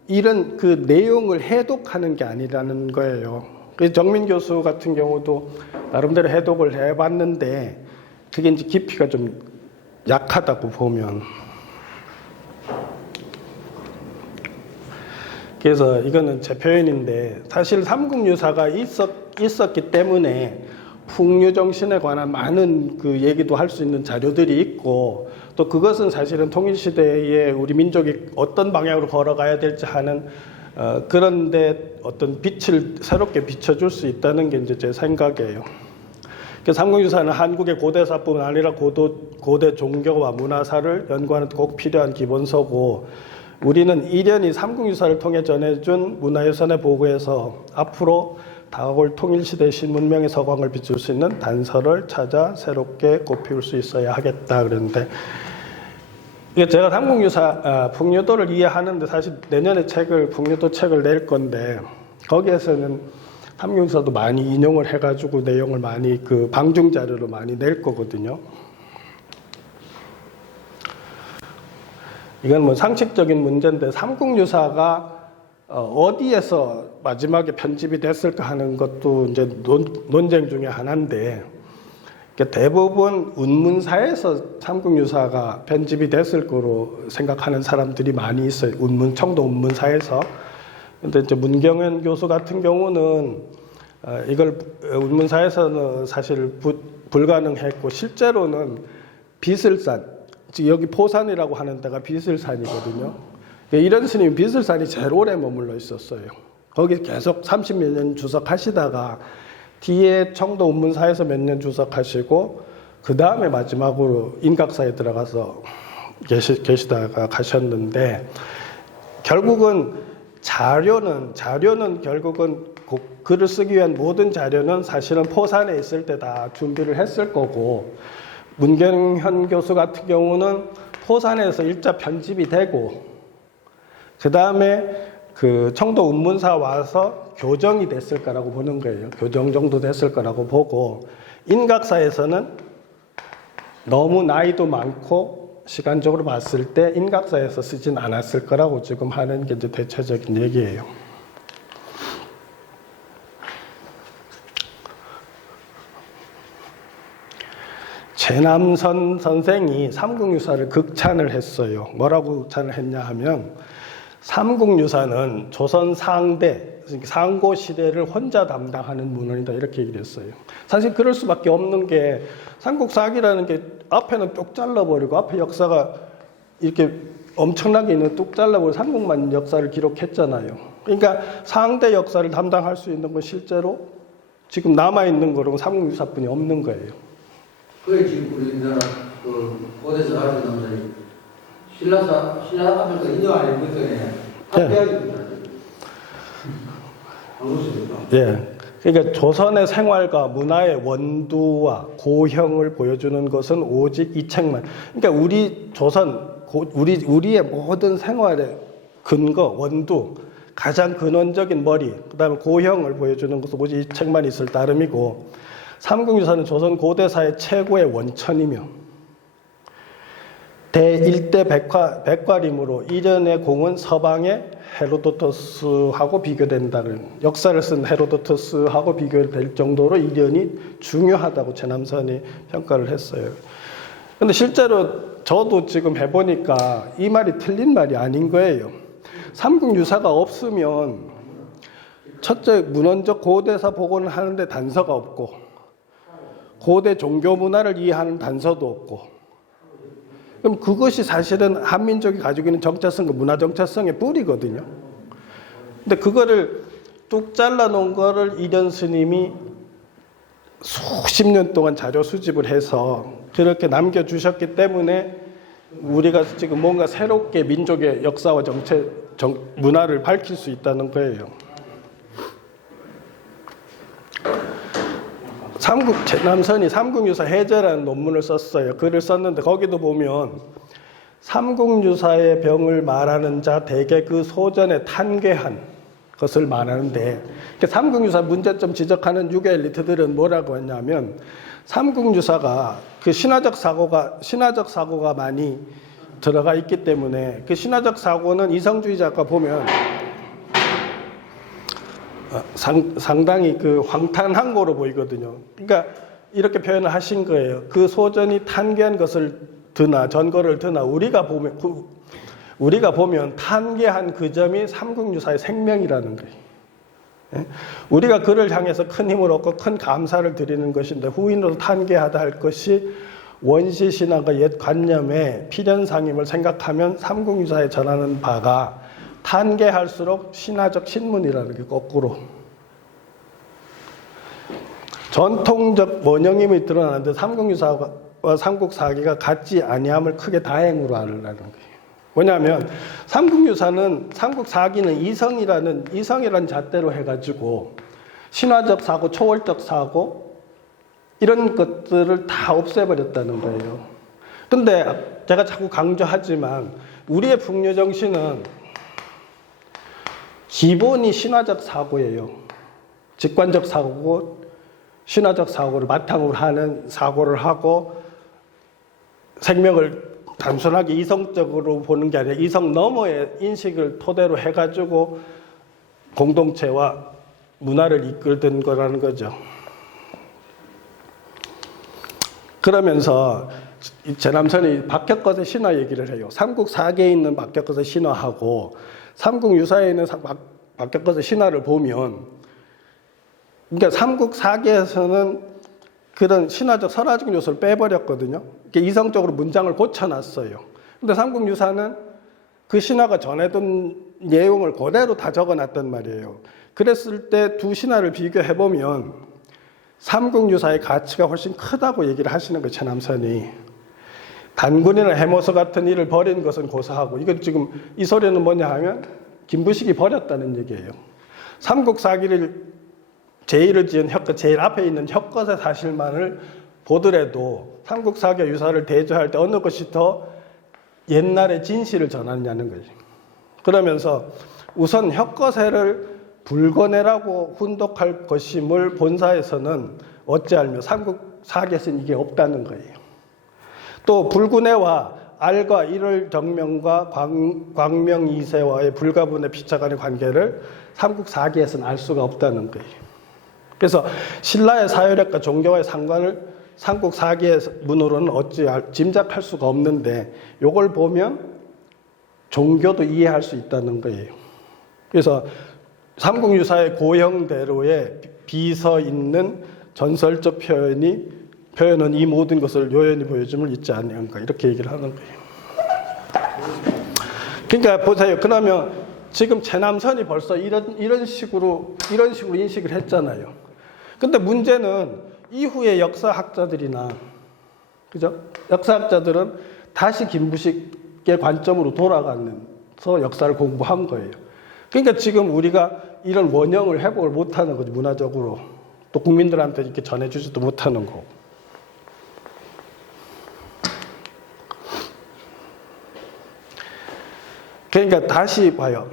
이런 그 내용을 해독하는 게 아니라는 거예요. 정민 교수 같은 경우도 나름대로 해독을 해봤는데 그게 이제 깊이가 좀 약하다고 보면. 그래서 이거는 제 표현인데 사실 삼국유사가 있었기 때문에 풍류정신에 관한 많은 그 얘기도 할 수 있는 자료들이 있고 또 그것은 사실은 통일시대에 우리 민족이 어떤 방향으로 걸어가야 될지 하는 그런데 어떤 빛을 새롭게 비춰줄 수 있다는 게 이제 제 생각이에요. 삼국유사는 한국의 고대사뿐만 아니라 고대 종교와 문화사를 연구하는 꼭 필요한 기본서고 우리는 이련히 삼국유사를 통해 전해준 문화유산의 보고에서 앞으로 다가올 통일시대 신문명의 서광을 비출 수 있는 단서를 찾아 새롭게 꽃피울 수 있어야 하겠다 그랬는데 제가 삼국유사 풍류도를 이해하는데 사실 내년에 풍류도 책을 낼 건데 거기에서는 삼국유사도 많이 인용을 해가지고 내용을 많이 그 방중 자료로 많이 낼 거거든요. 이건 뭐 상식적인 문제인데 삼국유사가 어디에서 마지막에 편집이 됐을까 하는 것도 이제 논쟁 중에 하나인데 대부분 운문사에서 삼국유사가 편집이 됐을 거로 생각하는 사람들이 많이 있어요. 청도 운문사에서. 근데 이제 문경현 교수 같은 경우는 이걸 운문사에서는 사실 불가능했고 실제로는 비슬산, 여기 포산이라고 하는 데가 비슬산이거든요. 이런 스님이 비슬산이 제일 오래 머물러 있었어요. 거기 계속 30몇 년 주석하시다가 뒤에 청도 운문사에서 몇 년 주석하시고 그 다음에 마지막으로 인각사에 들어가서 계시다가 가셨는데 결국은 자료는 결국은 글을 쓰기 위한 모든 자료는 사실은 포산에 있을 때 다 준비를 했을 거고 문경현 교수 같은 경우는 포산에서 일자 편집이 되고 그 다음에 그 청도 운문사 와서 교정이 됐을 거라고 보는 거예요. 교정 정도 됐을 거라고 보고 인각사에서는 너무 나이도 많고 시간적으로 봤을 때 인각사에서 쓰진 않았을 거라고 지금 하는 게 이제 대체적인 얘기예요. 최남선 선생이 삼국유사를 극찬을 했어요. 뭐라고 극찬을 했냐 하면 삼국유사는 조선 상고 시대를 혼자 담당하는 문헌이다 이렇게 얘기를 했어요. 사실 그럴 수밖에 없는 게 삼국사기라는 게 앞에는 뚝 잘라버리고 앞에 역사가 이렇게 엄청나게 있는 뚝 잘라버리고 삼국만 역사를 기록했잖아요. 그러니까 상대 역사를 담당할 수 있는 건 실제로 지금 남아있는 거로는 삼국유사뿐이 없는 거예요. 그게 지금 우리나라 그 고대에서 가르쳐 놓은 신라하면서 인정 안 해본 거네. 합의하기입니다. 안 그렇습니까? 예. 그러니까 조선의 생활과 문화의 원두와 고형을 보여주는 것은 오직 이 책만. 그러니까 우리 조선, 우리의 모든 생활의 근거, 원두, 가장 근원적인 머리, 그다음에 고형을 보여주는 것은 오직 이 책만 있을 따름이고, 삼국유사는 조선 고대사의 최고의 원천이며 대일대 백과림으로 이련의 공은 서방의 헤로도토스하고 비교된다는, 역사를 쓴 헤로도토스하고 비교될 정도로 이련이 중요하다고 최남선이 평가를 했어요. 근데 실제로 저도 지금 해보니까 이 말이 틀린 말이 아닌 거예요. 삼국유사가 없으면 첫째 문헌적 고대사 복원을 하는데 단서가 없고, 고대 종교 문화를 이해하는 단서도 없고, 그럼 그것이 사실은 한민족이 가지고 있는 정체성과 문화 정체성의 뿌리거든요. 근데 그거를 뚝 잘라놓은 거를 이련 스님이 수십 년 동안 자료 수집을 해서 그렇게 남겨주셨기 때문에 우리가 지금 뭔가 새롭게 민족의 역사와 문화를 밝힐 수 있다는 거예요. 최남선이 삼국유사 해제라는 논문을 썼어요. 글을 썼는데 거기도 보면 삼국유사의 병을 말하는 자 대개 그 소전에 탄괴한 것을 말하는데, 삼국유사 문제점 지적하는 유교 엘리트들은 뭐라고 했냐면, 삼국유사가 그 신화적 사고가 많이 들어가 있기 때문에 그 신화적 사고는 이성주의자가 보면 상당히 그 황탄한 거로 보이거든요. 그러니까 이렇게 표현을 하신 거예요. 그 소전이 탄괴한 것을 드나 전거를 드나 우리가 보면 탄괴한 그 점이 삼국유사의 생명이라는 거예요. 예? 우리가 그를 향해서 큰 힘을 얻고 큰 감사를 드리는 것인데 후인으로 탄괴하다 할 것이 원시 신화가 옛 관념의 필연상임을 생각하면 삼국유사에 전하는 바가 탄괴할수록 신화적 신문이라는 게 거꾸로 전통적 원형임이 드러나는데 삼국유사와 삼국사기가 같지 아니함을 크게 다행으로 알으라는 거예요. 왜냐하면 삼국사기는 이성이라는 잣대로 해가지고 신화적 사고, 초월적 사고 이런 것들을 다 없애버렸다는 거예요. 근데 제가 자꾸 강조하지만 우리의 풍요 정신은 기본이 신화적 사고예요. 직관적 사고고 신화적 사고를 바탕으로 하는 사고를 하고 생명을 단순하게 이성적으로 보는 게 아니라 이성 너머의 인식을 토대로 해가지고 공동체와 문화를 이끌던 거라는 거죠. 그러면서 제남선이 박혁거세 신화 얘기를 해요. 삼국사계에 있는 박혁거세 신화하고 삼국유사에 있는 박혁거세 신화를 보면, 그러니까 삼국사계에서는 그런 신화적 설화적 요소를 빼버렸거든요. 이성적으로 문장을 고쳐놨어요. 근데 삼국유사는 그 신화가 전해둔 내용을 그대로 다 적어놨단 말이에요. 그랬을 때 두 신화를 비교해보면 삼국유사의 가치가 훨씬 크다고 얘기를 하시는 거예요, 최남선이. 단군이나 해모서 같은 일을 벌인 것은 고사하고, 이건 지금 이 소리는 뭐냐 하면 김부식이 버렸다는 얘기예요. 삼국사기를 제의를 지은 제일 앞에 있는 혁거세 사실만을 보더라도 삼국사기와 유사를 대조할 때 어느 것이 더 옛날의 진실을 전하느냐는 거죠. 그러면서 우선 혁거세를 불거내라고 훈독할 것임을 본사에서는 어찌알며 삼국사기에서는 이게 없다는 거예요. 또 불군해와 알과 일월 정명과 광명 2세와의 불가분의 피차간의 관계를 삼국사기에서는 알 수가 없다는 거예요. 그래서 신라의 사회력과 종교와의 상관을 삼국사기의 문으로는 짐작할 수가 없는데 이걸 보면 종교도 이해할 수 있다는 거예요. 그래서 삼국유사의 고형대로에 비서 있는 전설적 표현은 이 모든 것을 요연히 보여줌을 잊지 않는가 이렇게 얘기를 하는 거예요. 그러니까 보세요. 그러면 지금 최남선이 벌써 이런 식으로 인식을 했잖아요. 근데 문제는 이후의 역사학자들이나, 그죠? 역사학자들은 다시 김부식의 관점으로 돌아가면서 역사를 공부한 거예요. 그러니까 지금 우리가 이런 원형을 회복을 못하는 거죠, 문화적으로. 또 국민들한테 이렇게 전해주지도 못하는 거고. 그러니까 다시 봐요.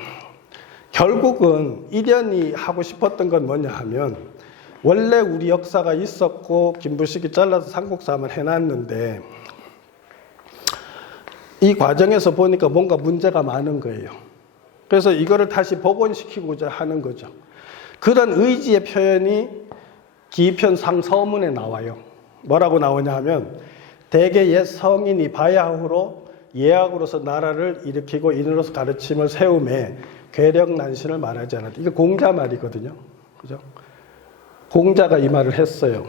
결국은 이련이 하고 싶었던 건 뭐냐 하면, 원래 우리 역사가 있었고 김부식이 잘라서 삼국사만 해놨는데 이 과정에서 보니까 뭔가 문제가 많은 거예요. 그래서 이거를 다시 복원시키고자 하는 거죠. 그런 의지의 표현이 기편 상서문에 나와요. 뭐라고 나오냐 하면, 대개 옛 성인이 바야흐로 예학으로서 나라를 일으키고 인으로서 가르침을 세움에 괴력난신을 말하지 않았다. 이거 공자 말이거든요. 그죠? 공자가 이 말을 했어요.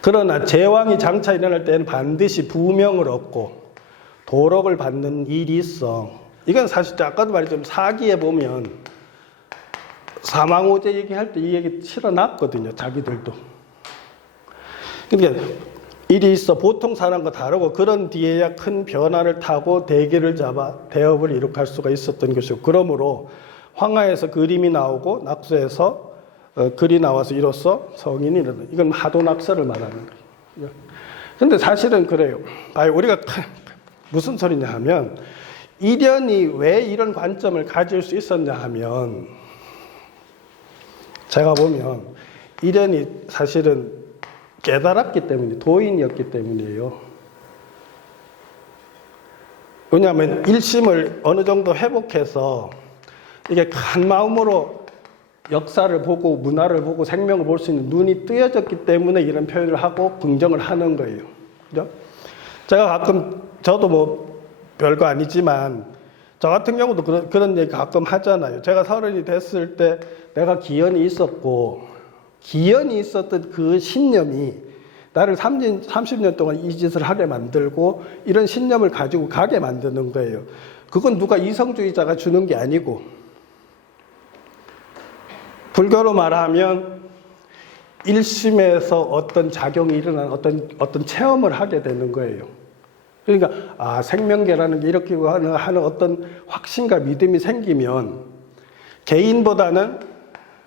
그러나 제왕이 장차 일어날 때는 반드시 부명을 얻고 도록을 받는 일이 있어. 이건 사실 아까도 말했지만 사기에 보면 사망오제 얘기할 때 이 얘기 실어놨거든요. 자기들도. 그러니까 일이 있어. 보통 사람과 다르고 그런 뒤에야 큰 변화를 타고 대기를 잡아 대업을 이룩할 수가 있었던 것이고, 그러므로 황하에서 그림이 나오고 낙서에서 글이 나와서 이로써 성인이 일어나. 이건 하도낙서를 말하는 거예요. 근데 사실은 그래요. 우리가 무슨 소리냐 하면 이련이 왜 이런 관점을 가질 수 있었냐 하면 제가 보면 이련이 사실은 깨달았기 때문에 도인이었기 때문이에요. 왜냐하면 일심을 어느 정도 회복해서 이게 한 마음으로 역사를 보고 문화를 보고 생명을 볼 수 있는 눈이 뜨여졌기 때문에 이런 표현을 하고 긍정을 하는 거예요. 그죠? 제가 가끔 저도 뭐 별거 아니지만 저 같은 경우도 그런 얘기 가끔 하잖아요. 제가 30이 됐을 때 내가 기연이 있었고 기연이 있었던 그 신념이 나를 30년 동안 이 짓을 하게 만들고 이런 신념을 가지고 가게 만드는 거예요. 그건 누가 이성주의자가 주는 게 아니고 불교로 말하면 일심에서 어떤 작용이 일어나는 어떤 체험을 하게 되는 거예요. 그러니까 생명계라는 게 이렇게 하는 어떤 확신과 믿음이 생기면 개인보다는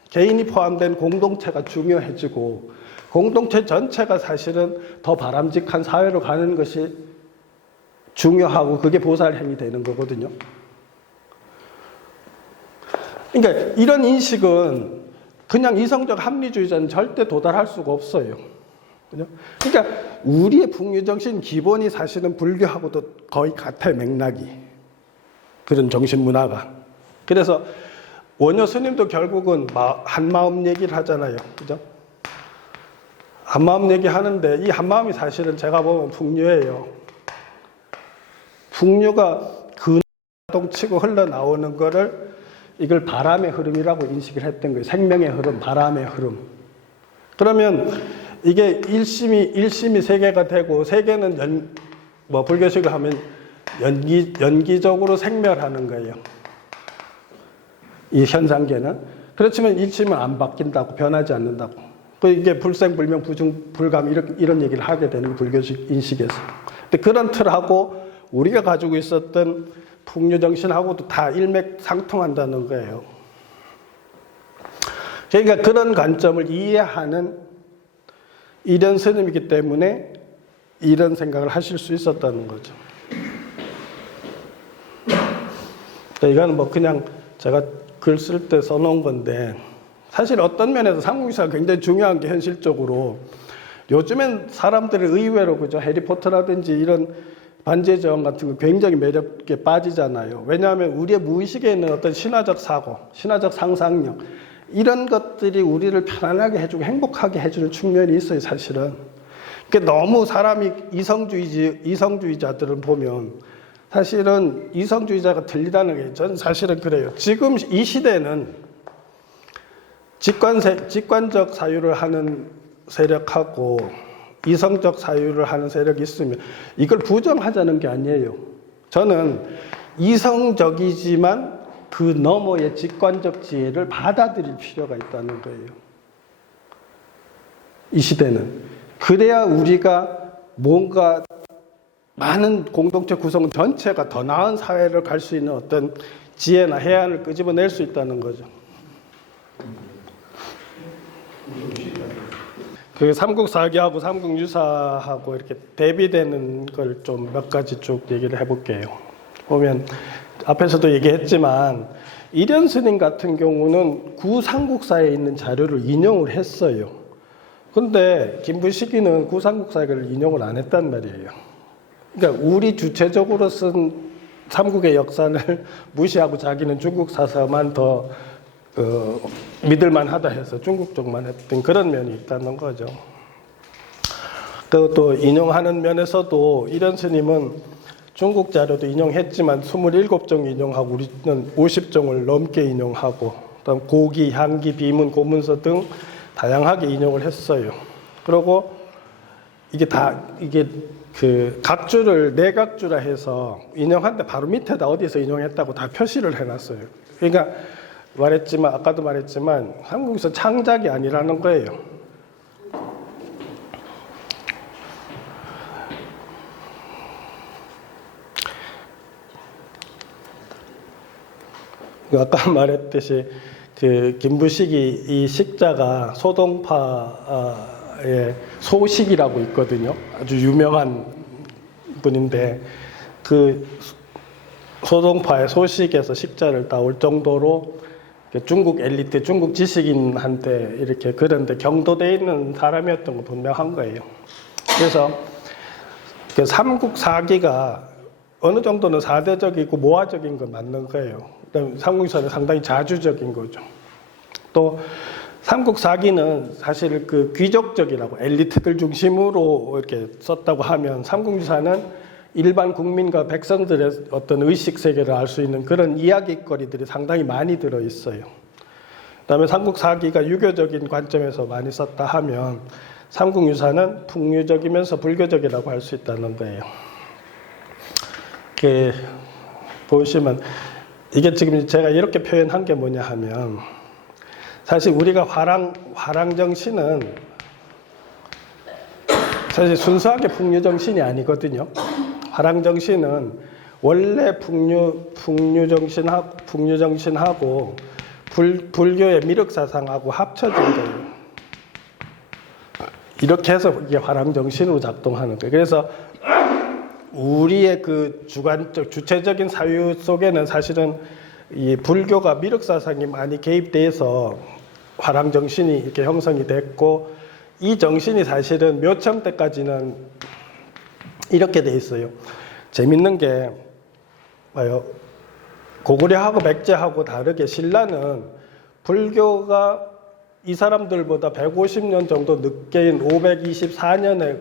개인이 포함된 공동체가 중요해지고 공동체 전체가 사실은 더 바람직한 사회로 가는 것이 중요하고 그게 보살행이 되는 거거든요. 그러니까 이런 인식은 그냥 이성적 합리주의자는 절대 도달할 수가 없어요. 그죠? 그러니까 우리의 북유정신 기본이 사실은 불교하고도 거의 같아요, 맥락이. 그런 정신문화가. 그래서 원효 스님도 결국은 한마음 얘기를 하잖아요. 그죠? 한마음 얘기 하는데 이 한마음이 사실은 제가 보면 북유예요. 북유가 근동치고 흘러나오는 거를 이걸 바람의 흐름이라고 인식을 했던 거예요. 생명의 흐름, 바람의 흐름. 그러면 이게 일심이 세계가 되고 세계는 불교식으로 하면 연기적으로 생멸하는 거예요. 이 현상계는. 그렇지만 일심은 안 바뀐다고, 변하지 않는다고. 이게 불생불명, 부중불감 이런 얘기를 하게 되는 불교식 인식에서. 근데 그런 틀하고 우리가 가지고 있었던 풍류정신하고도 다 일맥상통한다는 거예요. 그러니까 그런 관점을 이해하는 이런 스님이기 때문에 이런 생각을 하실 수 있었다는 거죠. 이거는 그냥 제가 글 쓸 때 써놓은 건데 사실 어떤 면에서 삼국지가 굉장히 중요한 게 현실적으로 요즘엔 사람들이 의외로 그죠 해리포터라든지 이런 반지의 제왕 같은 거 굉장히 매력에 빠지잖아요. 왜냐하면 우리의 무의식에 있는 어떤 신화적 사고, 신화적 상상력 이런 것들이 우리를 편안하게 해주고 행복하게 해주는 측면이 있어요, 사실은. 그러니까 너무 사람이 이성주의자들을 보면 사실은 이성주의자가 들리다는 게 저는 사실은 그래요. 지금 이 시대는 직관적 사유를 하는 세력하고 이성적 사유를 하는 세력이 있으면 이걸 부정하자는 게 아니에요. 저는 이성적이지만 그 너머의 직관적 지혜를 받아들일 필요가 있다는 거예요. 이 시대는. 그래야 우리가 뭔가 많은 공동체 구성 전체가 더 나은 사회를 갈 수 있는 어떤 지혜나 해안을 끄집어낼 수 있다는 거죠. 그 삼국사기하고 삼국유사하고 이렇게 대비되는 걸 좀 몇 가지 쭉 얘기를 해볼게요. 보면 앞에서도 얘기했지만 이련 스님 같은 경우는 구삼국사에 있는 자료를 인용을 했어요. 그런데 김부식이는 구삼국사를 인용을 안 했단 말이에요. 그러니까 우리 주체적으로 쓴 삼국의 역사를 무시하고 자기는 중국 사서만 더 믿을만하다 해서 중국 쪽만 했던 그런 면이 있다는 거죠. 또 인용하는 면에서도 이련 스님은 중국 자료도 인용했지만 27종 인용하고 우리는 50종을 넘게 인용하고 그다음 고기, 향기, 비문, 고문서 등 다양하게 인용을 했어요. 그리고 이게 그 각주를 내각주라 해서 인용하는데 바로 밑에다 어디서 인용했다고 다 표시를 해놨어요. 그러니까 아까도 말했지만 한국에서 창작이 아니라는 거예요. 아까 말했듯이 그 김부식이 이 식자가 소동파의 소식이라고 있거든요. 아주 유명한 분인데 그 소동파의 소식에서 식자를 따올 정도로 중국 엘리트, 중국 지식인한테 이렇게 그런데 경도돼 있는 사람이었던 거 분명한 거예요. 그래서 그 삼국사기가 어느 정도는 사대적이고 모화적인 건 맞는 거예요. 삼국유사는 상당히 자주적인 거죠. 또 삼국사기는 사실 그 귀족적이라고 엘리트들 중심으로 이렇게 썼다고 하면 삼국유사는 일반 국민과 백성들의 어떤 의식 세계를 알 수 있는 그런 이야기거리들이 상당히 많이 들어 있어요. 그다음에 삼국사기가 유교적인 관점에서 많이 썼다 하면 삼국유사는 풍류적이면서 불교적이라고 할 수 있다는 거예요. 이렇게 보시면 이게 지금 제가 이렇게 표현한 게 뭐냐 하면 사실 우리가 화랑정신은 사실 순수하게 풍류정신이 아니거든요. 화랑정신은 원래 풍류정신하고 불교의 미륵사상하고 합쳐진 거예요. 이렇게 해서 이게 화랑정신으로 작동하는 거예요. 그래서 우리의 그 주관적, 주체적인 사유 속에는 사실은 이 불교가 미륵사상이 많이 개입돼서 화랑정신이 이렇게 형성이 됐고, 이 정신이 사실은 묘청 때까지는 이렇게 돼 있어요. 재밌는 게 뭐요? 고구려하고 백제하고 다르게 신라는 불교가 이 사람들보다 150년 정도 늦게인 524년에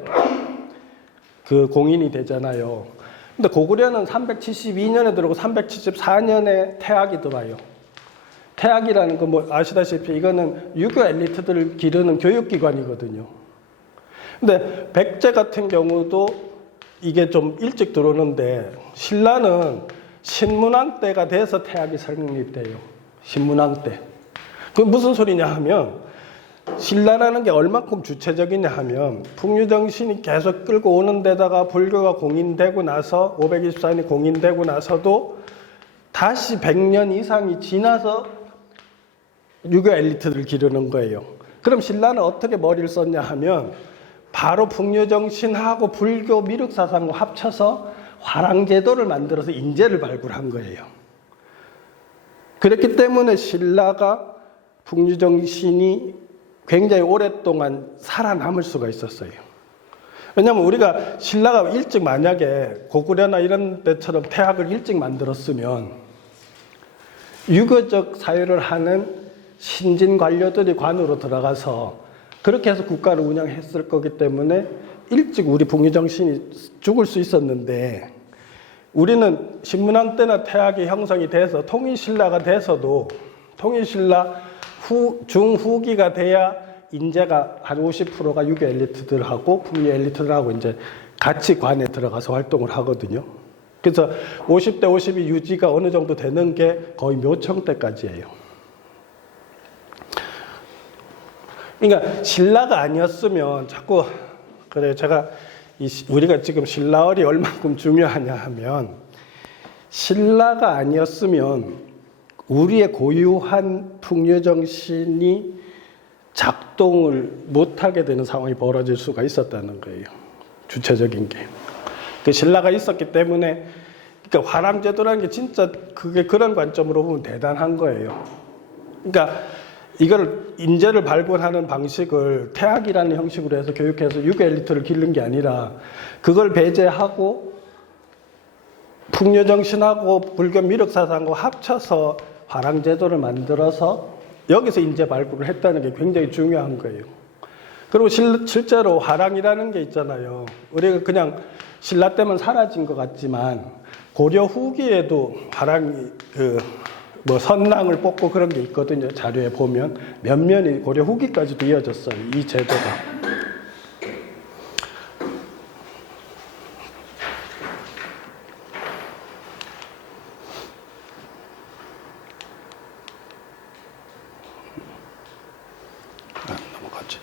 그 공인이 되잖아요. 근데 고구려는 372년에 들어오고 374년에 태학이 들어와요. 태학이라는 건 뭐 아시다시피 이거는 유교 엘리트들을 기르는 교육기관이거든요. 근데 백제 같은 경우도 이게 좀 일찍 들어오는데 신라는 신문왕 때가 돼서 태학이 설립돼요. 신문왕 때. 그 무슨 소리냐 하면 신라라는 게 얼마큼 주체적이냐 하면 풍류정신이 계속 끌고 오는 데다가 불교가 공인되고 나서 524년이 공인되고 나서도 다시 100년 이상이 지나서 유교 엘리트들을 기르는 거예요. 그럼 신라는 어떻게 머리를 썼냐 하면 바로 풍류정신하고 불교 미륵사상과 합쳐서 화랑제도를 만들어서 인재를 발굴한 거예요. 그렇기 때문에 신라가 풍류정신이 굉장히 오랫동안 살아남을 수가 있었어요. 왜냐하면 우리가 신라가 일찍 만약에 고구려나 이런 데처럼 태학을 일찍 만들었으면 유교적 사유를 하는 신진 관료들이 관으로 들어가서 그렇게 해서 국가를 운영했을 거기 때문에 일찍 우리 풍류정신이 죽을 수 있었는데, 우리는 신문왕 때나 태학이 형성이 돼서 통일신라가 돼서도 통일신라 중후기가 돼야 인재가 한 50%가 유교 엘리트들하고 풍류 엘리트들하고 이제 같이 관에 들어가서 활동을 하거든요. 그래서 50대 50이 유지가 어느 정도 되는 게 거의 묘청 때까지예요. 그러니까 신라가 아니었으면 자꾸 그래 제가 우리가 지금 신라월이 얼마큼 중요하냐 하면 신라가 아니었으면 우리의 고유한 풍류정신이 작동을 못하게 되는 상황이 벌어질 수가 있었다는 거예요. 주체적인 게. 그 신라가 있었기 때문에 그러니까 화랑제도라는 게 진짜 그게 그런 관점으로 보면 대단한 거예요. 그러니까 이걸 인재를 발굴하는 방식을 태학이라는 형식으로 해서 교육해서 유교 엘리트를 기른 게 아니라 그걸 배제하고 풍류정신하고 불교 미륵사상과 합쳐서 화랑제도를 만들어서 여기서 인재 발굴을 했다는 게 굉장히 중요한 거예요. 그리고 실제로 화랑이라는 게 있잖아요. 우리가 그냥 신라 때만 사라진 것 같지만 고려 후기에도 화랑이 뭐 선랑을 뽑고 그런 게 있거든요. 자료에 보면 몇 면이 고려 후기까지도 이어졌어요. 이 제도가. 넘어가지.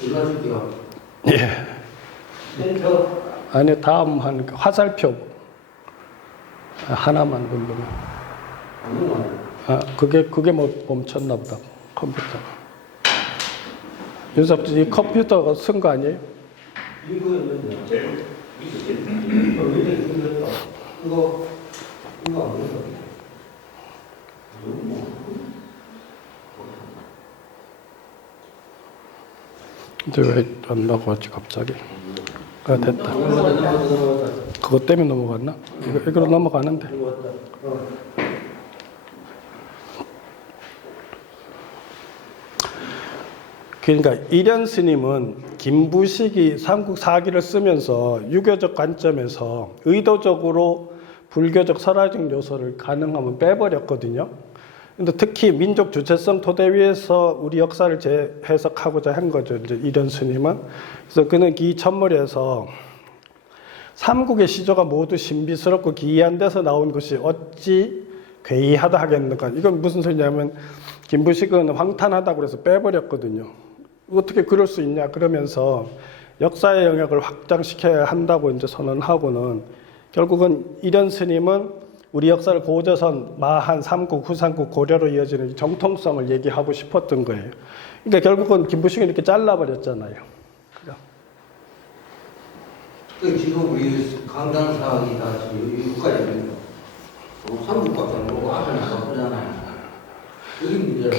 일반주기가 예. 센터 아니 다음 한 화살표 하나만 누르면. 아, 그게 뭐 멈췄나 보다. 컴퓨터가. 윤석 이 컴퓨터가 쓴 거 아니에요? 이거였는데. 이거 안 보여. 근데 왜 안 나가지 갑자기? 아 됐다. 넘어갔다. 그것 때문에 넘어갔나? 이거로 넘어가는데. 넘어갔다. 그러니까 이련 스님은 김부식이 삼국 사기를 쓰면서 유교적 관점에서 의도적으로 불교적 설화적 요소를 가능하면 빼버렸거든요. 근데 특히 민족 주체성 토대 위에서 우리 역사를 재해석하고자 한 거죠. 이제 이련 스님은. 그래서 그는 이 천물에서 삼국의 시조가 모두 신비스럽고 기이한 데서 나온 것이 어찌 괴이하다 하겠는가. 이건 무슨 소리냐면 김부식은 황탄하다고 그래서 빼버렸거든요. 어떻게 그럴 수 있냐 그러면서 역사의 영역을 확장시켜야 한다고 이제 선언하고는 결국은 이련 스님은 우리 역사를 고조선, 마한, 삼국, 후삼국, 고려로 이어지는 정통성을 얘기하고 싶었던 거예요. 그러니까 결국은 김부식이 이렇게 잘라버렸잖아요. 그 지금 우리 강단 사학이 다 지금 여기까지 있는 거. 삼국밖에 안 보고 앞에 나가잖아요. 여기 문제라.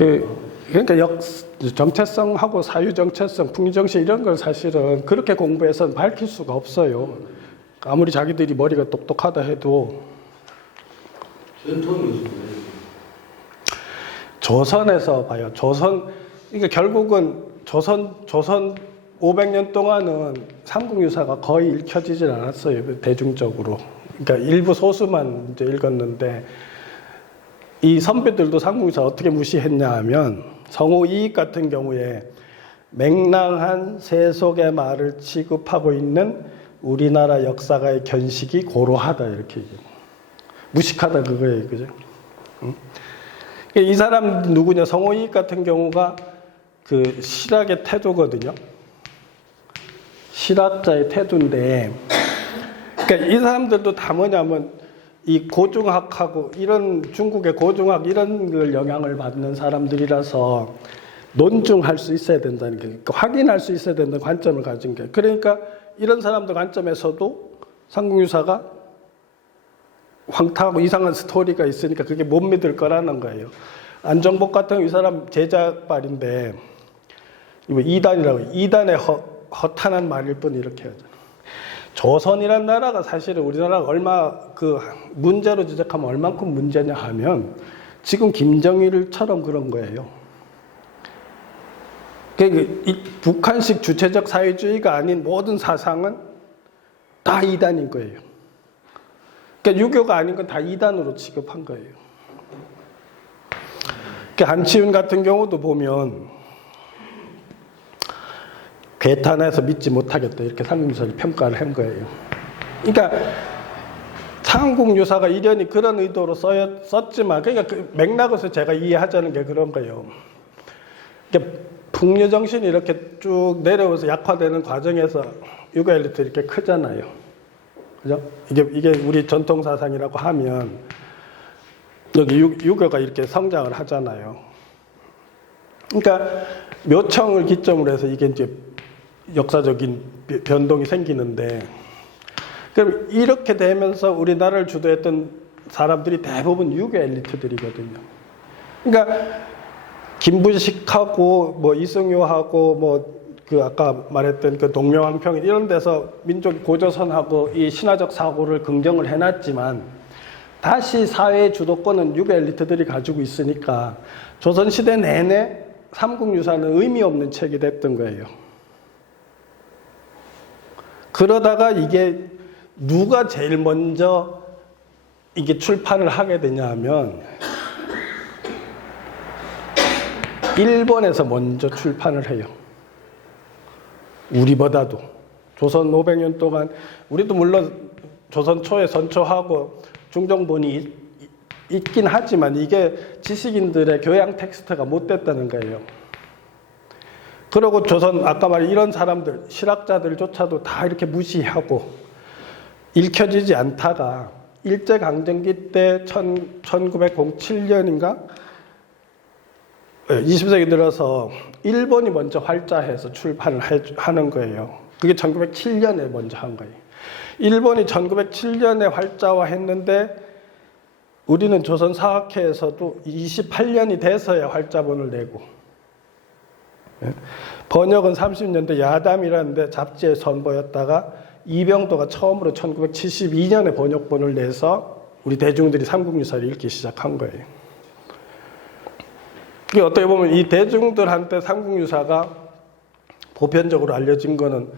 그러니까 정체성하고 사유 정체성, 풍류 정신 이런 걸 사실은 그렇게 공부해서는 밝힐 수가 없어요. 아무리 자기들이 머리가 똑똑하다 해도 전통이 있어요. 조선에서 봐요. 그러니까 결국은 조선 500년 동안은 삼국유사가 거의 읽혀지질 않았어요. 대중적으로. 그러니까 일부 소수만 이제 읽었는데 이 선배들도 삼국유사 어떻게 무시했냐 하면 성호 이익 같은 경우에 맹랑한 세속의 말을 취급하고 있는 우리나라 역사가의 견식이 고로하다 이렇게 얘기해요. 무식하다 그거예요. 그죠? 응? 이 사람 누구냐? 성호 이익 같은 경우가 그 실학의 태도거든요. 실학자의 태도인데 그러니까 이 사람들도 다 뭐냐면 이 고중학하고 이런 중국의 고중학 이런 걸 영향을 받는 사람들이라서 논증할 수 있어야 된다는 게 그러니까 확인할 수 있어야 된다는 관점을 가진 게 그러니까 이런 사람들 관점에서도 삼국유사가 황당하고 이상한 스토리가 있으니까 그게 못 믿을 거라는 거예요. 안정복 같은 이 사람 제작발인데 이거 이단이라고 이단의 허탄한 말일 뿐 이렇게 하잖아요. 조선이란 나라가 사실은 우리나라가 얼마 그 문제로 지적하면 얼만큼 문제냐 하면 지금 김정일처럼 그런 거예요. 이 북한식 주체적 사회주의가 아닌 모든 사상은 다 이단인 거예요. 그러니까 유교가 아닌 건 다 이단으로 취급한 거예요. 그러니까 한치윤 같은 경우도 보면 괴탄해서 믿지 못하겠다 이렇게 삼국유사를 평가를 한 거예요. 그러니까 삼국유사가 이련이 그런 의도로 썼지만 그러니까 그 맥락에서 제가 이해하자는 게 그런 거예요. 그러니까 풍류 정신이 이렇게 쭉 내려오면서 약화되는 과정에서 유교 엘리트 이렇게 크잖아요. 그죠? 이게 우리 전통 사상이라고 하면 여기 유교가 이렇게 성장을 하잖아요. 그러니까 묘청을 기점으로 해서 이게 이제 역사적인 변동이 생기는데 그럼 이렇게 되면서 우리나라를 주도했던 사람들이 대부분 유교 엘리트들이거든요. 그러니까 김부식하고 뭐 이승효하고 뭐 그 아까 말했던 그 동명왕평 이런 데서 민족 고조선하고 이 신화적 사고를 긍정을 해놨지만 다시 사회의 주도권은 유교 엘리트들이 가지고 있으니까 조선시대 내내 삼국유사는 의미 없는 책이 됐던 거예요. 그러다가 이게 누가 제일 먼저 이게 출판을 하게 되냐 하면 일본에서 먼저 출판을 해요. 우리보다도. 조선 500년 동안 우리도 물론 조선 초에 선초하고 중종본이 있긴 하지만 이게 지식인들의 교양 텍스트가 못 됐다는 거예요. 그리고 조선 아까 말한 이런 사람들 실학자들조차도 다 이렇게 무시하고 읽혀지지 않다가 일제강점기 때 1907년인가 20세기 들어서 일본이 먼저 활자해서 출판을 하는 거예요. 그게 1907년에 먼저 한 거예요. 일본이 1907년에 활자화했는데 우리는 조선사학회에서도 28년이 돼서야 활자본을 내고, 번역은 30년대 야담이라는데 잡지에 선보였다가 이병도가 처음으로 1972년에 번역본을 내서 우리 대중들이 삼국유사를 읽기 시작한 거예요. 이게 어떻게 보면 이 대중들한테 삼국유사가 보편적으로 알려진 거는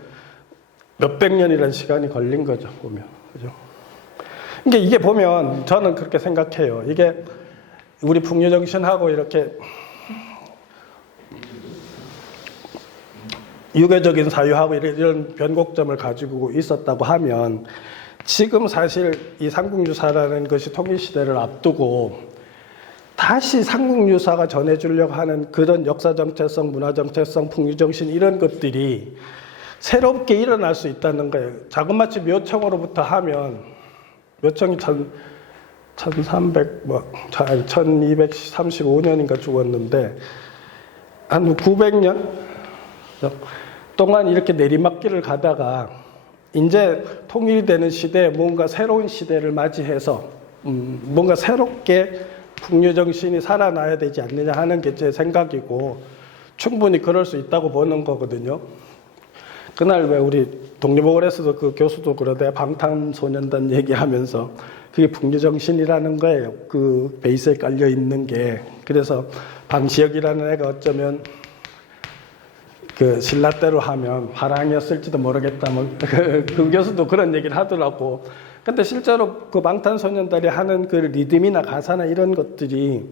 몇백 년이라는 시간이 걸린 거죠, 보면. 그죠? 그러니까 이게 보면 저는 그렇게 생각해요. 이게 우리 풍류정신하고 이렇게 유교적인 사유하고 이런 변곡점을 가지고 있었다고 하면 지금 사실 이 삼국유사라는 것이 통일시대를 앞두고 다시 삼국유사가 전해주려고 하는 그런 역사정체성, 문화정체성, 풍류정신 이런 것들이 새롭게 일어날 수 있다는 거예요. 자그마치 묘청으로부터 하면 묘청이 1235년인가 죽었는데 한 900년 동안 이렇게 내리막길을 가다가 이제 통일되는 시대에 뭔가 새로운 시대를 맞이해서 뭔가 새롭게 풍류정신이 살아나야 되지 않느냐 하는 게 제 생각이고 충분히 그럴 수 있다고 보는 거거든요. 그날 왜 우리 독립어걸에서도 그 교수도 그러대 방탄소년단 얘기하면서 그게 풍류정신이라는 거예요. 그 베이스에 깔려 있는 게. 그래서 방시혁이라는 애가 어쩌면 그 신라대로 하면 화랑이었을지도 모르겠다. 뭐 그 교수도 그런 얘기를 하더라고. 근데 실제로 그 방탄소년단이 하는 그 리듬이나 가사나 이런 것들이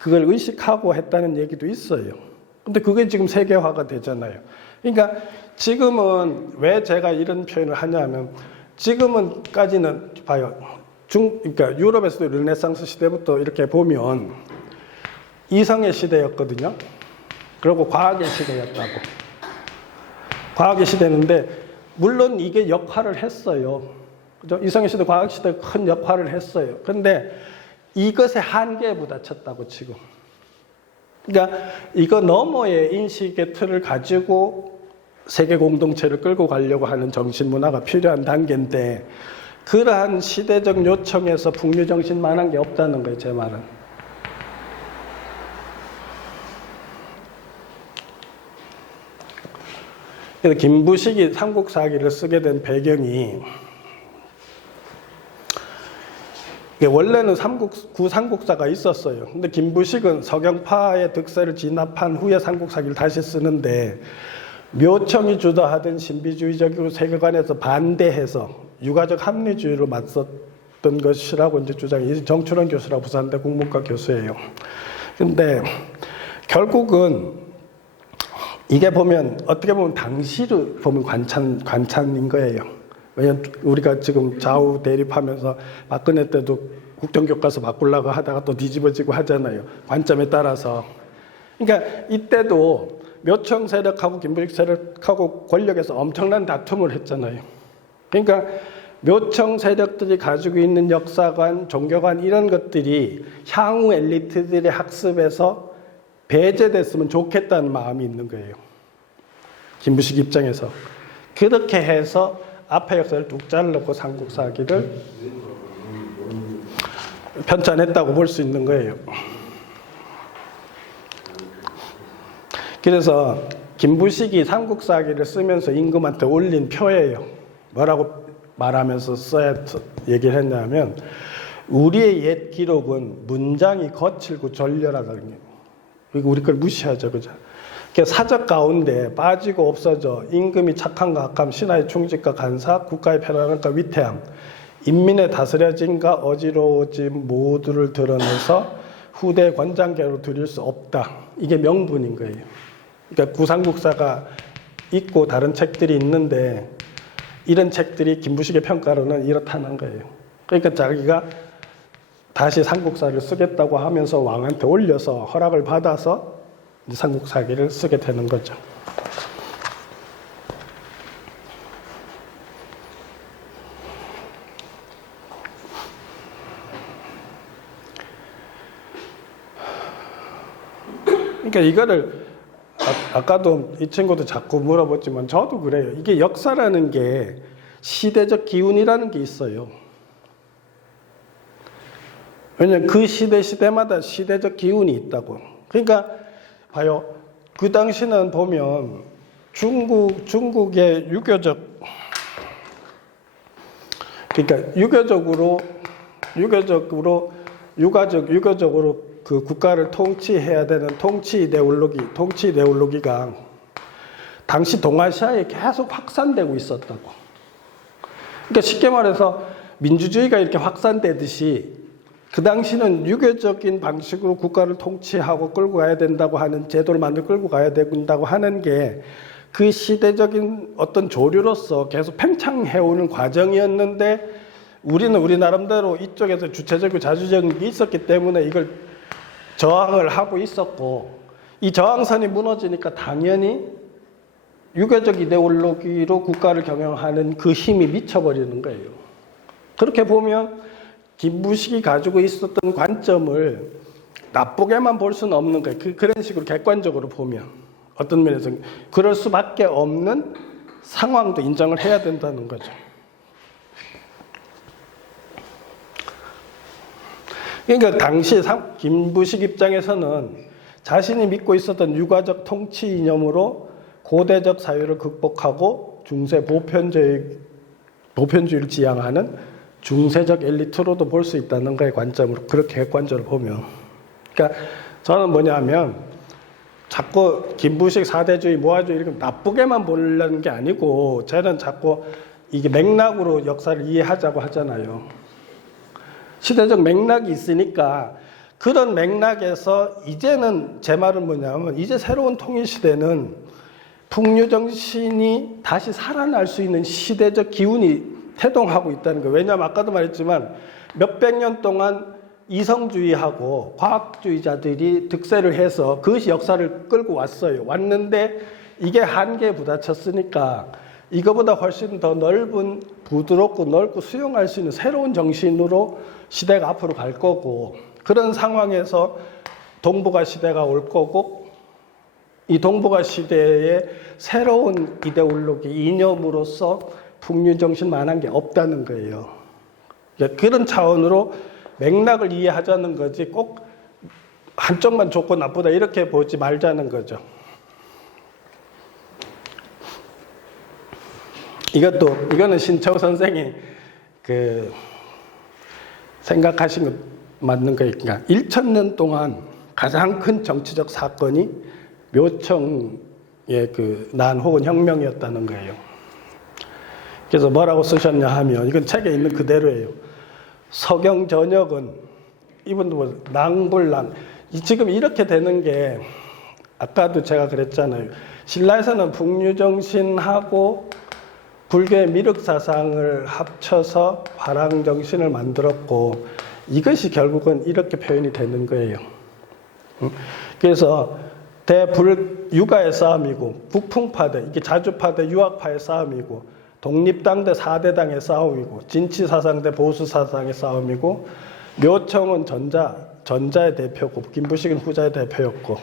그걸 의식하고 했다는 얘기도 있어요. 근데 그게 지금 세계화가 되잖아요. 그러니까 지금은 왜 제가 이런 표현을 하냐면 지금은까지는 봐요. 그러니까 유럽에서도 르네상스 시대부터 이렇게 보면 이성의 시대였거든요. 그리고 과학의 시대였다고. 과학의 시대인데 물론 이게 역할을 했어요. 그죠? 이성의 시대, 과학 시대 큰 역할을 했어요. 그런데 이것의 한계에 부딪혔다고 지금. 그러니까 이거 너머의 인식의 틀을 가지고 세계 공동체를 끌고 가려고 하는 정신 문화가 필요한 단계인데 그러한 시대적 요청에서 풍류정신만한 게 없다는 거예요, 제 말은. 그래서 김부식이 삼국사기를 쓰게 된 배경이 원래는 구삼국사가 있었어요. 근데 김부식은 서경파의 득세를 진압한 후에 삼국사기를 다시 쓰는데 묘청이 주도하던 신비주의적이고 세계관에서 반대해서 유가적 합리주의로 맞섰던 것이라고 이제 주장이 정춘원 교수라고 부산대 국문과 교수예요. 근데 결국은 이게 보면 어떻게 보면 당시를 보면 관찬인 거예요. 왜냐면 우리가 지금 좌우 대립하면서 박근혜 때도 국정교과서 바꾸려고 하다가 또 뒤집어지고 하잖아요. 관점에 따라서. 그러니까 이때도 묘청 세력하고 김부식 세력하고 권력에서 엄청난 다툼을 했잖아요. 그러니까 묘청 세력들이 가지고 있는 역사관, 종교관 이런 것들이 향후 엘리트들의 학습에서 배제됐으면 좋겠다는 마음이 있는 거예요. 김부식 입장에서. 그렇게 해서 앞에 역사를 뚝 잘라놓고 삼국사기를 편찬했다고 볼 수 있는 거예요. 그래서 김부식이 삼국사기를 쓰면서 임금한테 올린 표예요. 뭐라고 말하면서 얘기를 했냐면 우리의 옛 기록은 문장이 거칠고 절렬하다는 게 그리고 우리 걸 무시하죠. 그죠? 사적 가운데 빠지고 없어져 임금이 착함과 악함, 신하의 충직과 간사, 국가의 편안함과 위태함, 인민의 다스려짐과 어지러워짐 모두를 드러내서 후대 권장계로 드릴 수 없다. 이게 명분인 거예요. 그러니까 구삼국사가 있고 다른 책들이 있는데 이런 책들이 김부식의 평가로는 이렇다는 거예요. 그러니까 자기가 다시 삼국사를 쓰겠다고 하면서 왕한테 올려서 허락을 받아서 삼국사기를 쓰게 되는 거죠. 그러니까 이거를 아까도 이 친구도 자꾸 물어봤지만 저도 그래요. 이게 역사라는 게 시대적 기운이라는 게 있어요. 왜냐면 그 시대마다 시대적 기운이 있다고. 그러니까 봐요. 그 당시는 보면 중국의 유교적, 그러니까 유교적으로 그 국가를 통치해야 되는 통치 이데올로기가 당시 동아시아에 계속 확산되고 있었다고. 그러니까 쉽게 말해서 민주주의가 이렇게 확산되듯이 그 당시는 유교적인 방식으로 국가를 통치하고 끌고 가야 된다고 하는 제도를 만들고 끌고 가야 된다고 하는 게 그 시대적인 어떤 조류로서 계속 팽창해오는 과정이었는데 우리는 우리 나름대로 이쪽에서 주체적이고 자주적인 게 있었기 때문에 이걸 저항을 하고 있었고, 이 저항선이 무너지니까 당연히 유교적 이데올로기로 국가를 경영하는 그 힘이 미쳐버리는 거예요. 그렇게 보면 김부식이 가지고 있었던 관점을 나쁘게만 볼 수는 없는 거예요. 그런 식으로 객관적으로 보면 어떤 면에서 그럴 수밖에 없는 상황도 인정을 해야 된다는 거죠. 그러니까 당시 김부식 입장에서는 자신이 믿고 있었던 유가적 통치 이념으로 고대적 사회를 극복하고 중세 보편주의를 지향하는 중세적 엘리트로도 볼 수 있다는 거의 관점으로, 그렇게 객관적으로 보면. 그러니까 저는 뭐냐면 자꾸 김부식 사대주의, 모아주의 이렇게 나쁘게만 보려는 게 아니고, 저는 자꾸 이게 맥락으로 역사를 이해하자고 하잖아요. 시대적 맥락이 있으니까 그런 맥락에서 이제는 제 말은 뭐냐면 이제 새로운 통일시대는 풍류정신이 다시 살아날 수 있는 시대적 기운이 태동하고 있다는 거예요. 왜냐하면 아까도 말했지만 몇백 년 동안 이성주의하고 과학주의자들이 득세를 해서 그것이 역사를 끌고 왔는데 이게 한계에 부딪혔으니까 이거보다 훨씬 더 넓은, 부드럽고 넓고 수용할 수 있는 새로운 정신으로 시대가 앞으로 갈 거고, 그런 상황에서 동북아 시대가 올 거고, 이 동북아 시대의 새로운 이데올로기, 이념으로서 풍류정신만한 게 없다는 거예요. 그런 차원으로 맥락을 이해하자는 거지 꼭 한쪽만 좋고 나쁘다 이렇게 보지 말자는 거죠. 이거는 신채호 선생이 생각하신 것 맞는 거예요. 그러니까 1000년 동안 가장 큰 정치적 사건이 묘청의 난 혹은 혁명이었다는 거예요. 그래서 뭐라고 쓰셨냐 하면, 이건 책에 있는 그대로예요. 서경 전역은, 이분도 뭐 낭불랑, 지금 이렇게 되는 게 아까도 제가 그랬잖아요. 신라에서는 풍류정신하고 불교의 미륵사상을 합쳐서 화랑정신을 만들었고, 이것이 결국은 이렇게 표현이 되는 거예요. 그래서 대불유가의 싸움이고, 북풍파대, 이게 자주파대 유학파의 싸움이고, 독립당 대 4대당의 싸움이고, 진치사상 대 보수사상의 싸움이고, 묘청은 전자의 대표고, 김부식은 후자의 대표였고,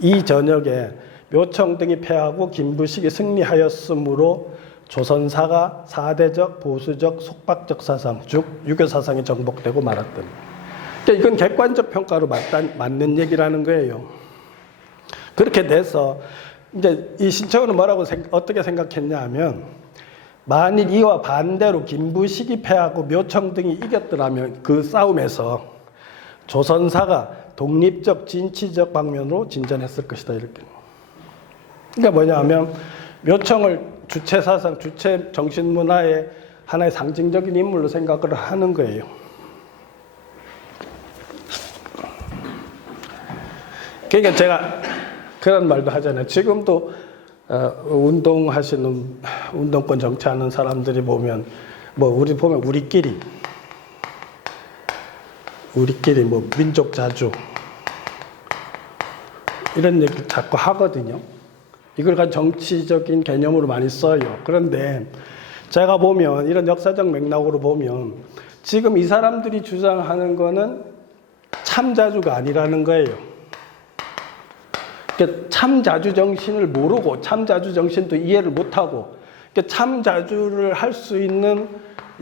이 전역에 묘청 등이 패하고 김부식이 승리하였으므로 조선사가 4대적, 보수적, 속박적 사상, 즉 유교사상이 정복되고 말았던. 그러니까 이건 객관적 평가로 맞는 얘기라는 거예요. 그렇게 돼서 이제 이 신채호는 어떻게 생각했냐 하면, 만일 이와 반대로 김부식이 패하고 묘청 등이 이겼더라면 그 싸움에서 조선사가 독립적, 진취적 방면으로 진전했을 것이다, 이렇게. 그러니까 뭐냐 하면 묘청을 주체 사상, 주체 정신 문화의 하나의 상징적인 인물로 생각을 하는 거예요. 그러니까 제가 그런 말도 하잖아요. 지금도 운동하시는, 운동권 정치하는 사람들이 보면, 우리끼리 민족 자주 이런 얘기 자꾸 하거든요. 이걸 가지고 정치적인 개념으로 많이 써요. 그런데 제가 보면, 이런 역사적 맥락으로 보면 지금 이 사람들이 주장하는 거는 참자주가 아니라는 거예요. 그러니까 참자주 정신을 모르고 참자주 정신도 이해를 못하고 그러니까 참자주를 할 수 있는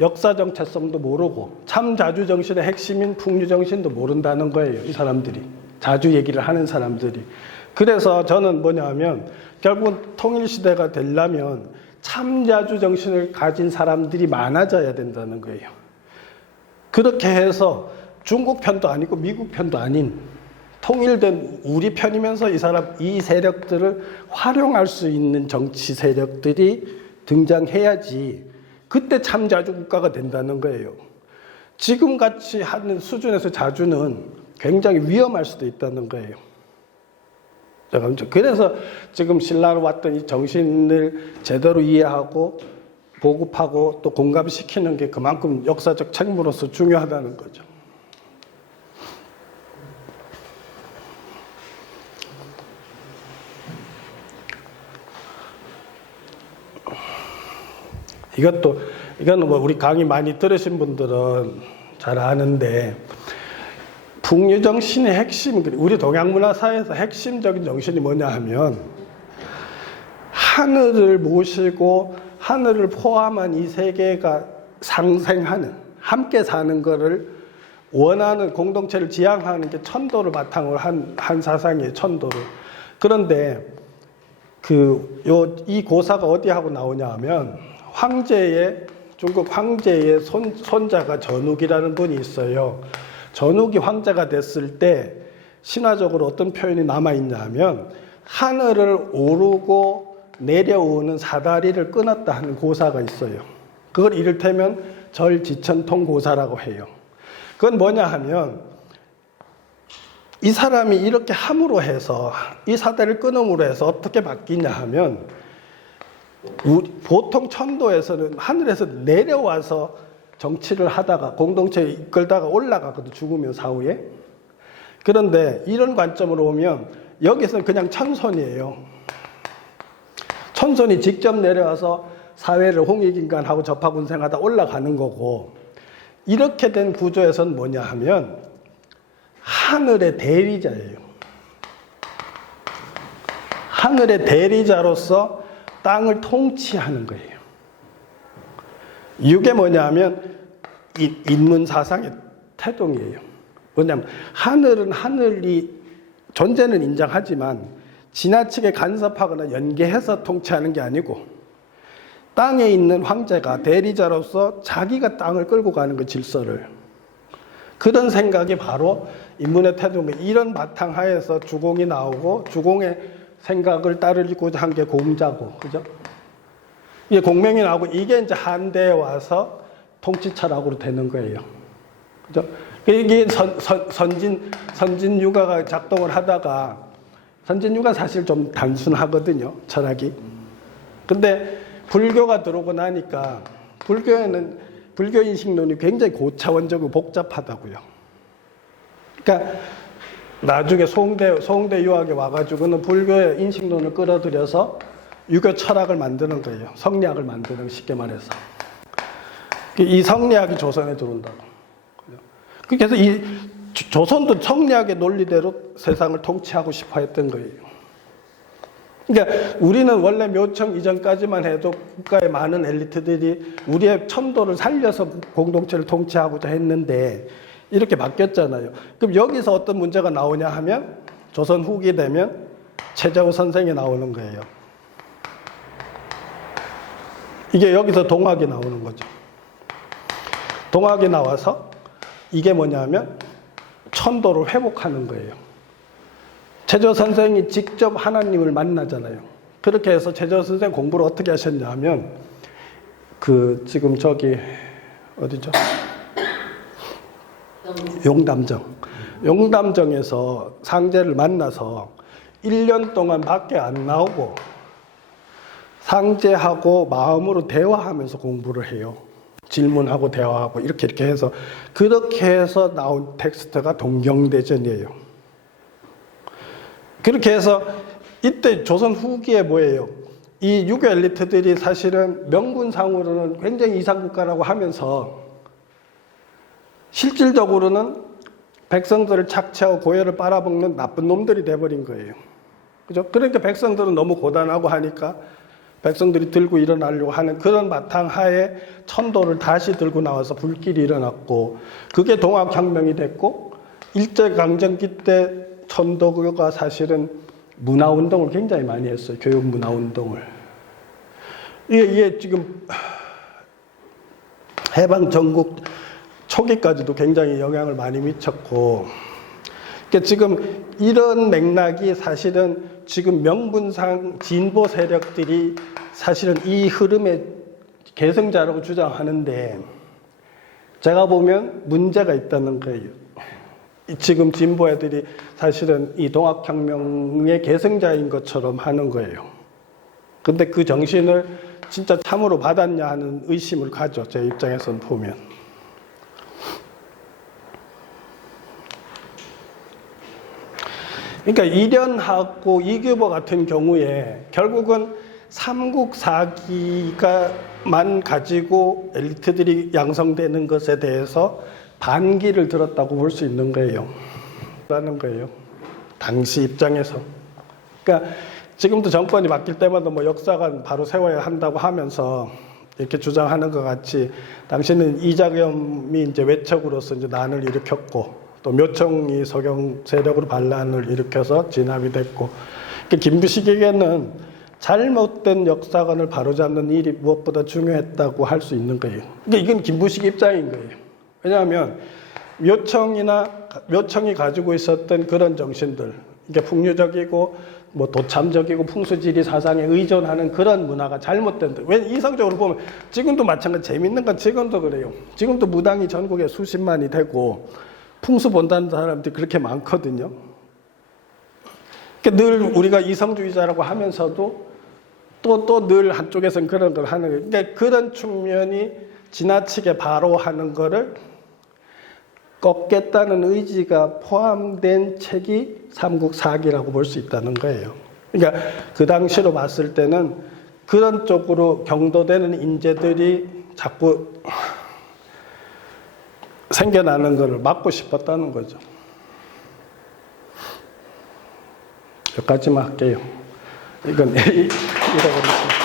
역사 정체성도 모르고 참자주 정신의 핵심인 풍류 정신도 모른다는 거예요. 이 사람들이. 자주 얘기를 하는 사람들이. 그래서 저는 뭐냐면 결국은 통일시대가 되려면 참자주 정신을 가진 사람들이 많아져야 된다는 거예요. 그렇게 해서 중국 편도 아니고 미국 편도 아닌 통일된 우리 편이면서 이 세력들을 활용할 수 있는 정치 세력들이 등장해야지 그때 참자주 국가가 된다는 거예요. 지금같이 하는 수준에서 자주는 굉장히 위험할 수도 있다는 거예요. 그래서 지금 신라로 왔던 이 정신을 제대로 이해하고 보급하고 또 공감시키는 게 그만큼 역사적 책무로서 중요하다는 거죠. 이거는 뭐 우리 강의 많이 들으신 분들은 잘 아는데 풍류 정신의 핵심, 우리 동양 문화사에서 핵심적인 정신이 뭐냐 하면 하늘을 모시고 하늘을 포함한 이 세계가 상생하는, 함께 사는 거를 원하는 공동체를 지향하는 게 천도를 바탕으로 한 사상이에요, 천도를. 그런데 이 고사가 어디하고 나오냐 하면 중국 황제의 손자가 전욱이라는 분이 있어요. 전욱이 황제가 됐을 때 신화적으로 어떤 표현이 남아있냐 하면 하늘을 오르고 내려오는 사다리를 끊었다 하는 고사가 있어요. 그걸 이를테면 절지천통고사라고 해요. 그건 뭐냐 하면 이 사람이 이렇게 함으로 해서 이 사다리를 끊음으로 해서 어떻게 바뀌냐 하면 보통 천도에서는 하늘에서 내려와서 정치를 하다가 공동체를 이끌다가 올라가거든, 죽으면 사후에. 그런데 이런 관점으로 보면 여기서는 그냥 천손이에요. 천손이 직접 내려와서 사회를 홍익인간하고 접하군생하다 올라가는 거고, 이렇게 된 구조에서는 뭐냐 하면 하늘의 대리자예요. 하늘의 대리자로서 땅을 통치하는 거예요. 이게 뭐냐 하면 인문사상의 태동이에요. 뭐냐면 하늘은 하늘이 존재는 인정하지만 지나치게 간섭하거나 연계해서 통치하는 게 아니고 땅에 있는 황제가 대리자로서 자기가 땅을 끌고 가는 그 질서를, 그런 생각이 바로 인문의 태동이에요. 이런 바탕하에서 주공이 나오고 주공의 생각을 따르고자 한 게 공자고, 그죠? 이게 공명이 나오고 이게 이제 한대에 와서 통치 철학으로 되는 거예요. 그죠? 이게 선진유가가 작동을 하다가, 선진유가 사실 좀 단순하거든요, 철학이. 근데 불교가 들어오고 나니까 불교에는 불교 인식론이 굉장히 고차원적이고 복잡하다고요. 그러니까 나중에 송대 유학에 와가지고는 불교의 인식론을 끌어들여서 유교 철학을 만드는 거예요. 성리학을 만드는, 쉽게 말해서. 이 성리학이 조선에 들어온다고. 그래서 이 조선도 성리학의 논리대로 세상을 통치하고 싶어 했던 거예요. 그러니까 우리는 원래 묘청 이전까지만 해도 국가의 많은 엘리트들이 우리의 천도를 살려서 공동체를 통치하고자 했는데 이렇게 바뀌었잖아요. 그럼 여기서 어떤 문제가 나오냐 하면 조선 후기 되면 최재호 선생이 나오는 거예요. 이게 여기서 동학이 나오는 거죠. 동학이 나와서 이게 뭐냐면 천도를 회복하는 거예요. 최재호 선생이 직접 하나님을 만나잖아요. 그렇게 해서 최재호 선생 공부를 어떻게 하셨냐 하면 지금 저기 어디죠? 용담정에서 상제를 만나서 1년 동안 밖에 안 나오고 상제하고 마음으로 대화하면서 공부를 해요. 질문하고 대화하고 이렇게 해서, 그렇게 해서 나온 텍스트가 동경대전이에요. 그렇게 해서 이때 조선 후기에 뭐예요? 이 유교 엘리트들이 사실은 명분상으로는 굉장히 이상국가라고 하면서 실질적으로는 백성들을 착취하고 고열을 빨아먹는 나쁜 놈들이 돼버린 거예요. 그죠? 그러니까 백성들은 너무 고단하고 하니까 백성들이 들고 일어나려고 하는 그런 바탕하에 천도를 다시 들고 나와서 불길이 일어났고 그게 동학혁명이 됐고 일제강점기 때 천도가 사실은 문화운동을 굉장히 많이 했어요. 교육문화운동을. 이게 지금 해방 전국 초기까지도 굉장히 영향을 많이 미쳤고 그러니까 지금 이런 맥락이 사실은 지금 명분상 진보 세력들이 사실은 이 흐름의 계승자라고 주장하는데 제가 보면 문제가 있다는 거예요. 지금 진보 애들이 사실은 이 동학혁명의 계승자인 것처럼 하는 거예요. 근데 그 정신을 진짜 참으로 받았냐 하는 의심을 가져, 제 입장에서는 보면. 그러니까 이련하고 이규보 같은 경우에 결국은 삼국 사기가만 가지고 엘리트들이 양성되는 것에 대해서 반기를 들었다고 볼 수 있는 거예요. 라는 거예요. 당시 입장에서. 그러니까 지금도 정권이 바뀔 때마다 뭐 역사관 바로 세워야 한다고 하면서 이렇게 주장하는 것 같이 당시는 이자겸이 이제 외척으로서 이제 난을 일으켰고 또 묘청이 서경 세력으로 반란을 일으켜서 진압이 됐고 그러니까 김부식에게는 잘못된 역사관을 바로잡는 일이 무엇보다 중요했다고 할 수 있는 거예요. 근데 이건 김부식 입장인 거예요. 왜냐하면 묘청이 가지고 있었던 그런 정신들, 이게 풍류적이고 뭐 도참적이고 풍수지리 사상에 의존하는 그런 문화가 잘못된. 왜 이상적으로 보면 지금도 마찬가지. 재밌는 건 지금도 그래요. 지금도 무당이 전국에 수십만이 되고 풍수 본다는 사람들이 그렇게 많거든요. 그러니까 늘 우리가 이성주의자라고 하면서도 또 늘 한쪽에서는 그런 걸 하는 거예요. 그러니까 그런 측면이 지나치게 바로하는 거를 꺾겠다는 의지가 포함된 책이 삼국사기라고 볼 수 있다는 거예요. 그러니까 그 당시로 봤을 때는 그런 쪽으로 경도되는 인재들이 자꾸 생겨나는 것을 막고 싶었다는 거죠. 여기까지만 할게요. 이건 잃어버렸습니다.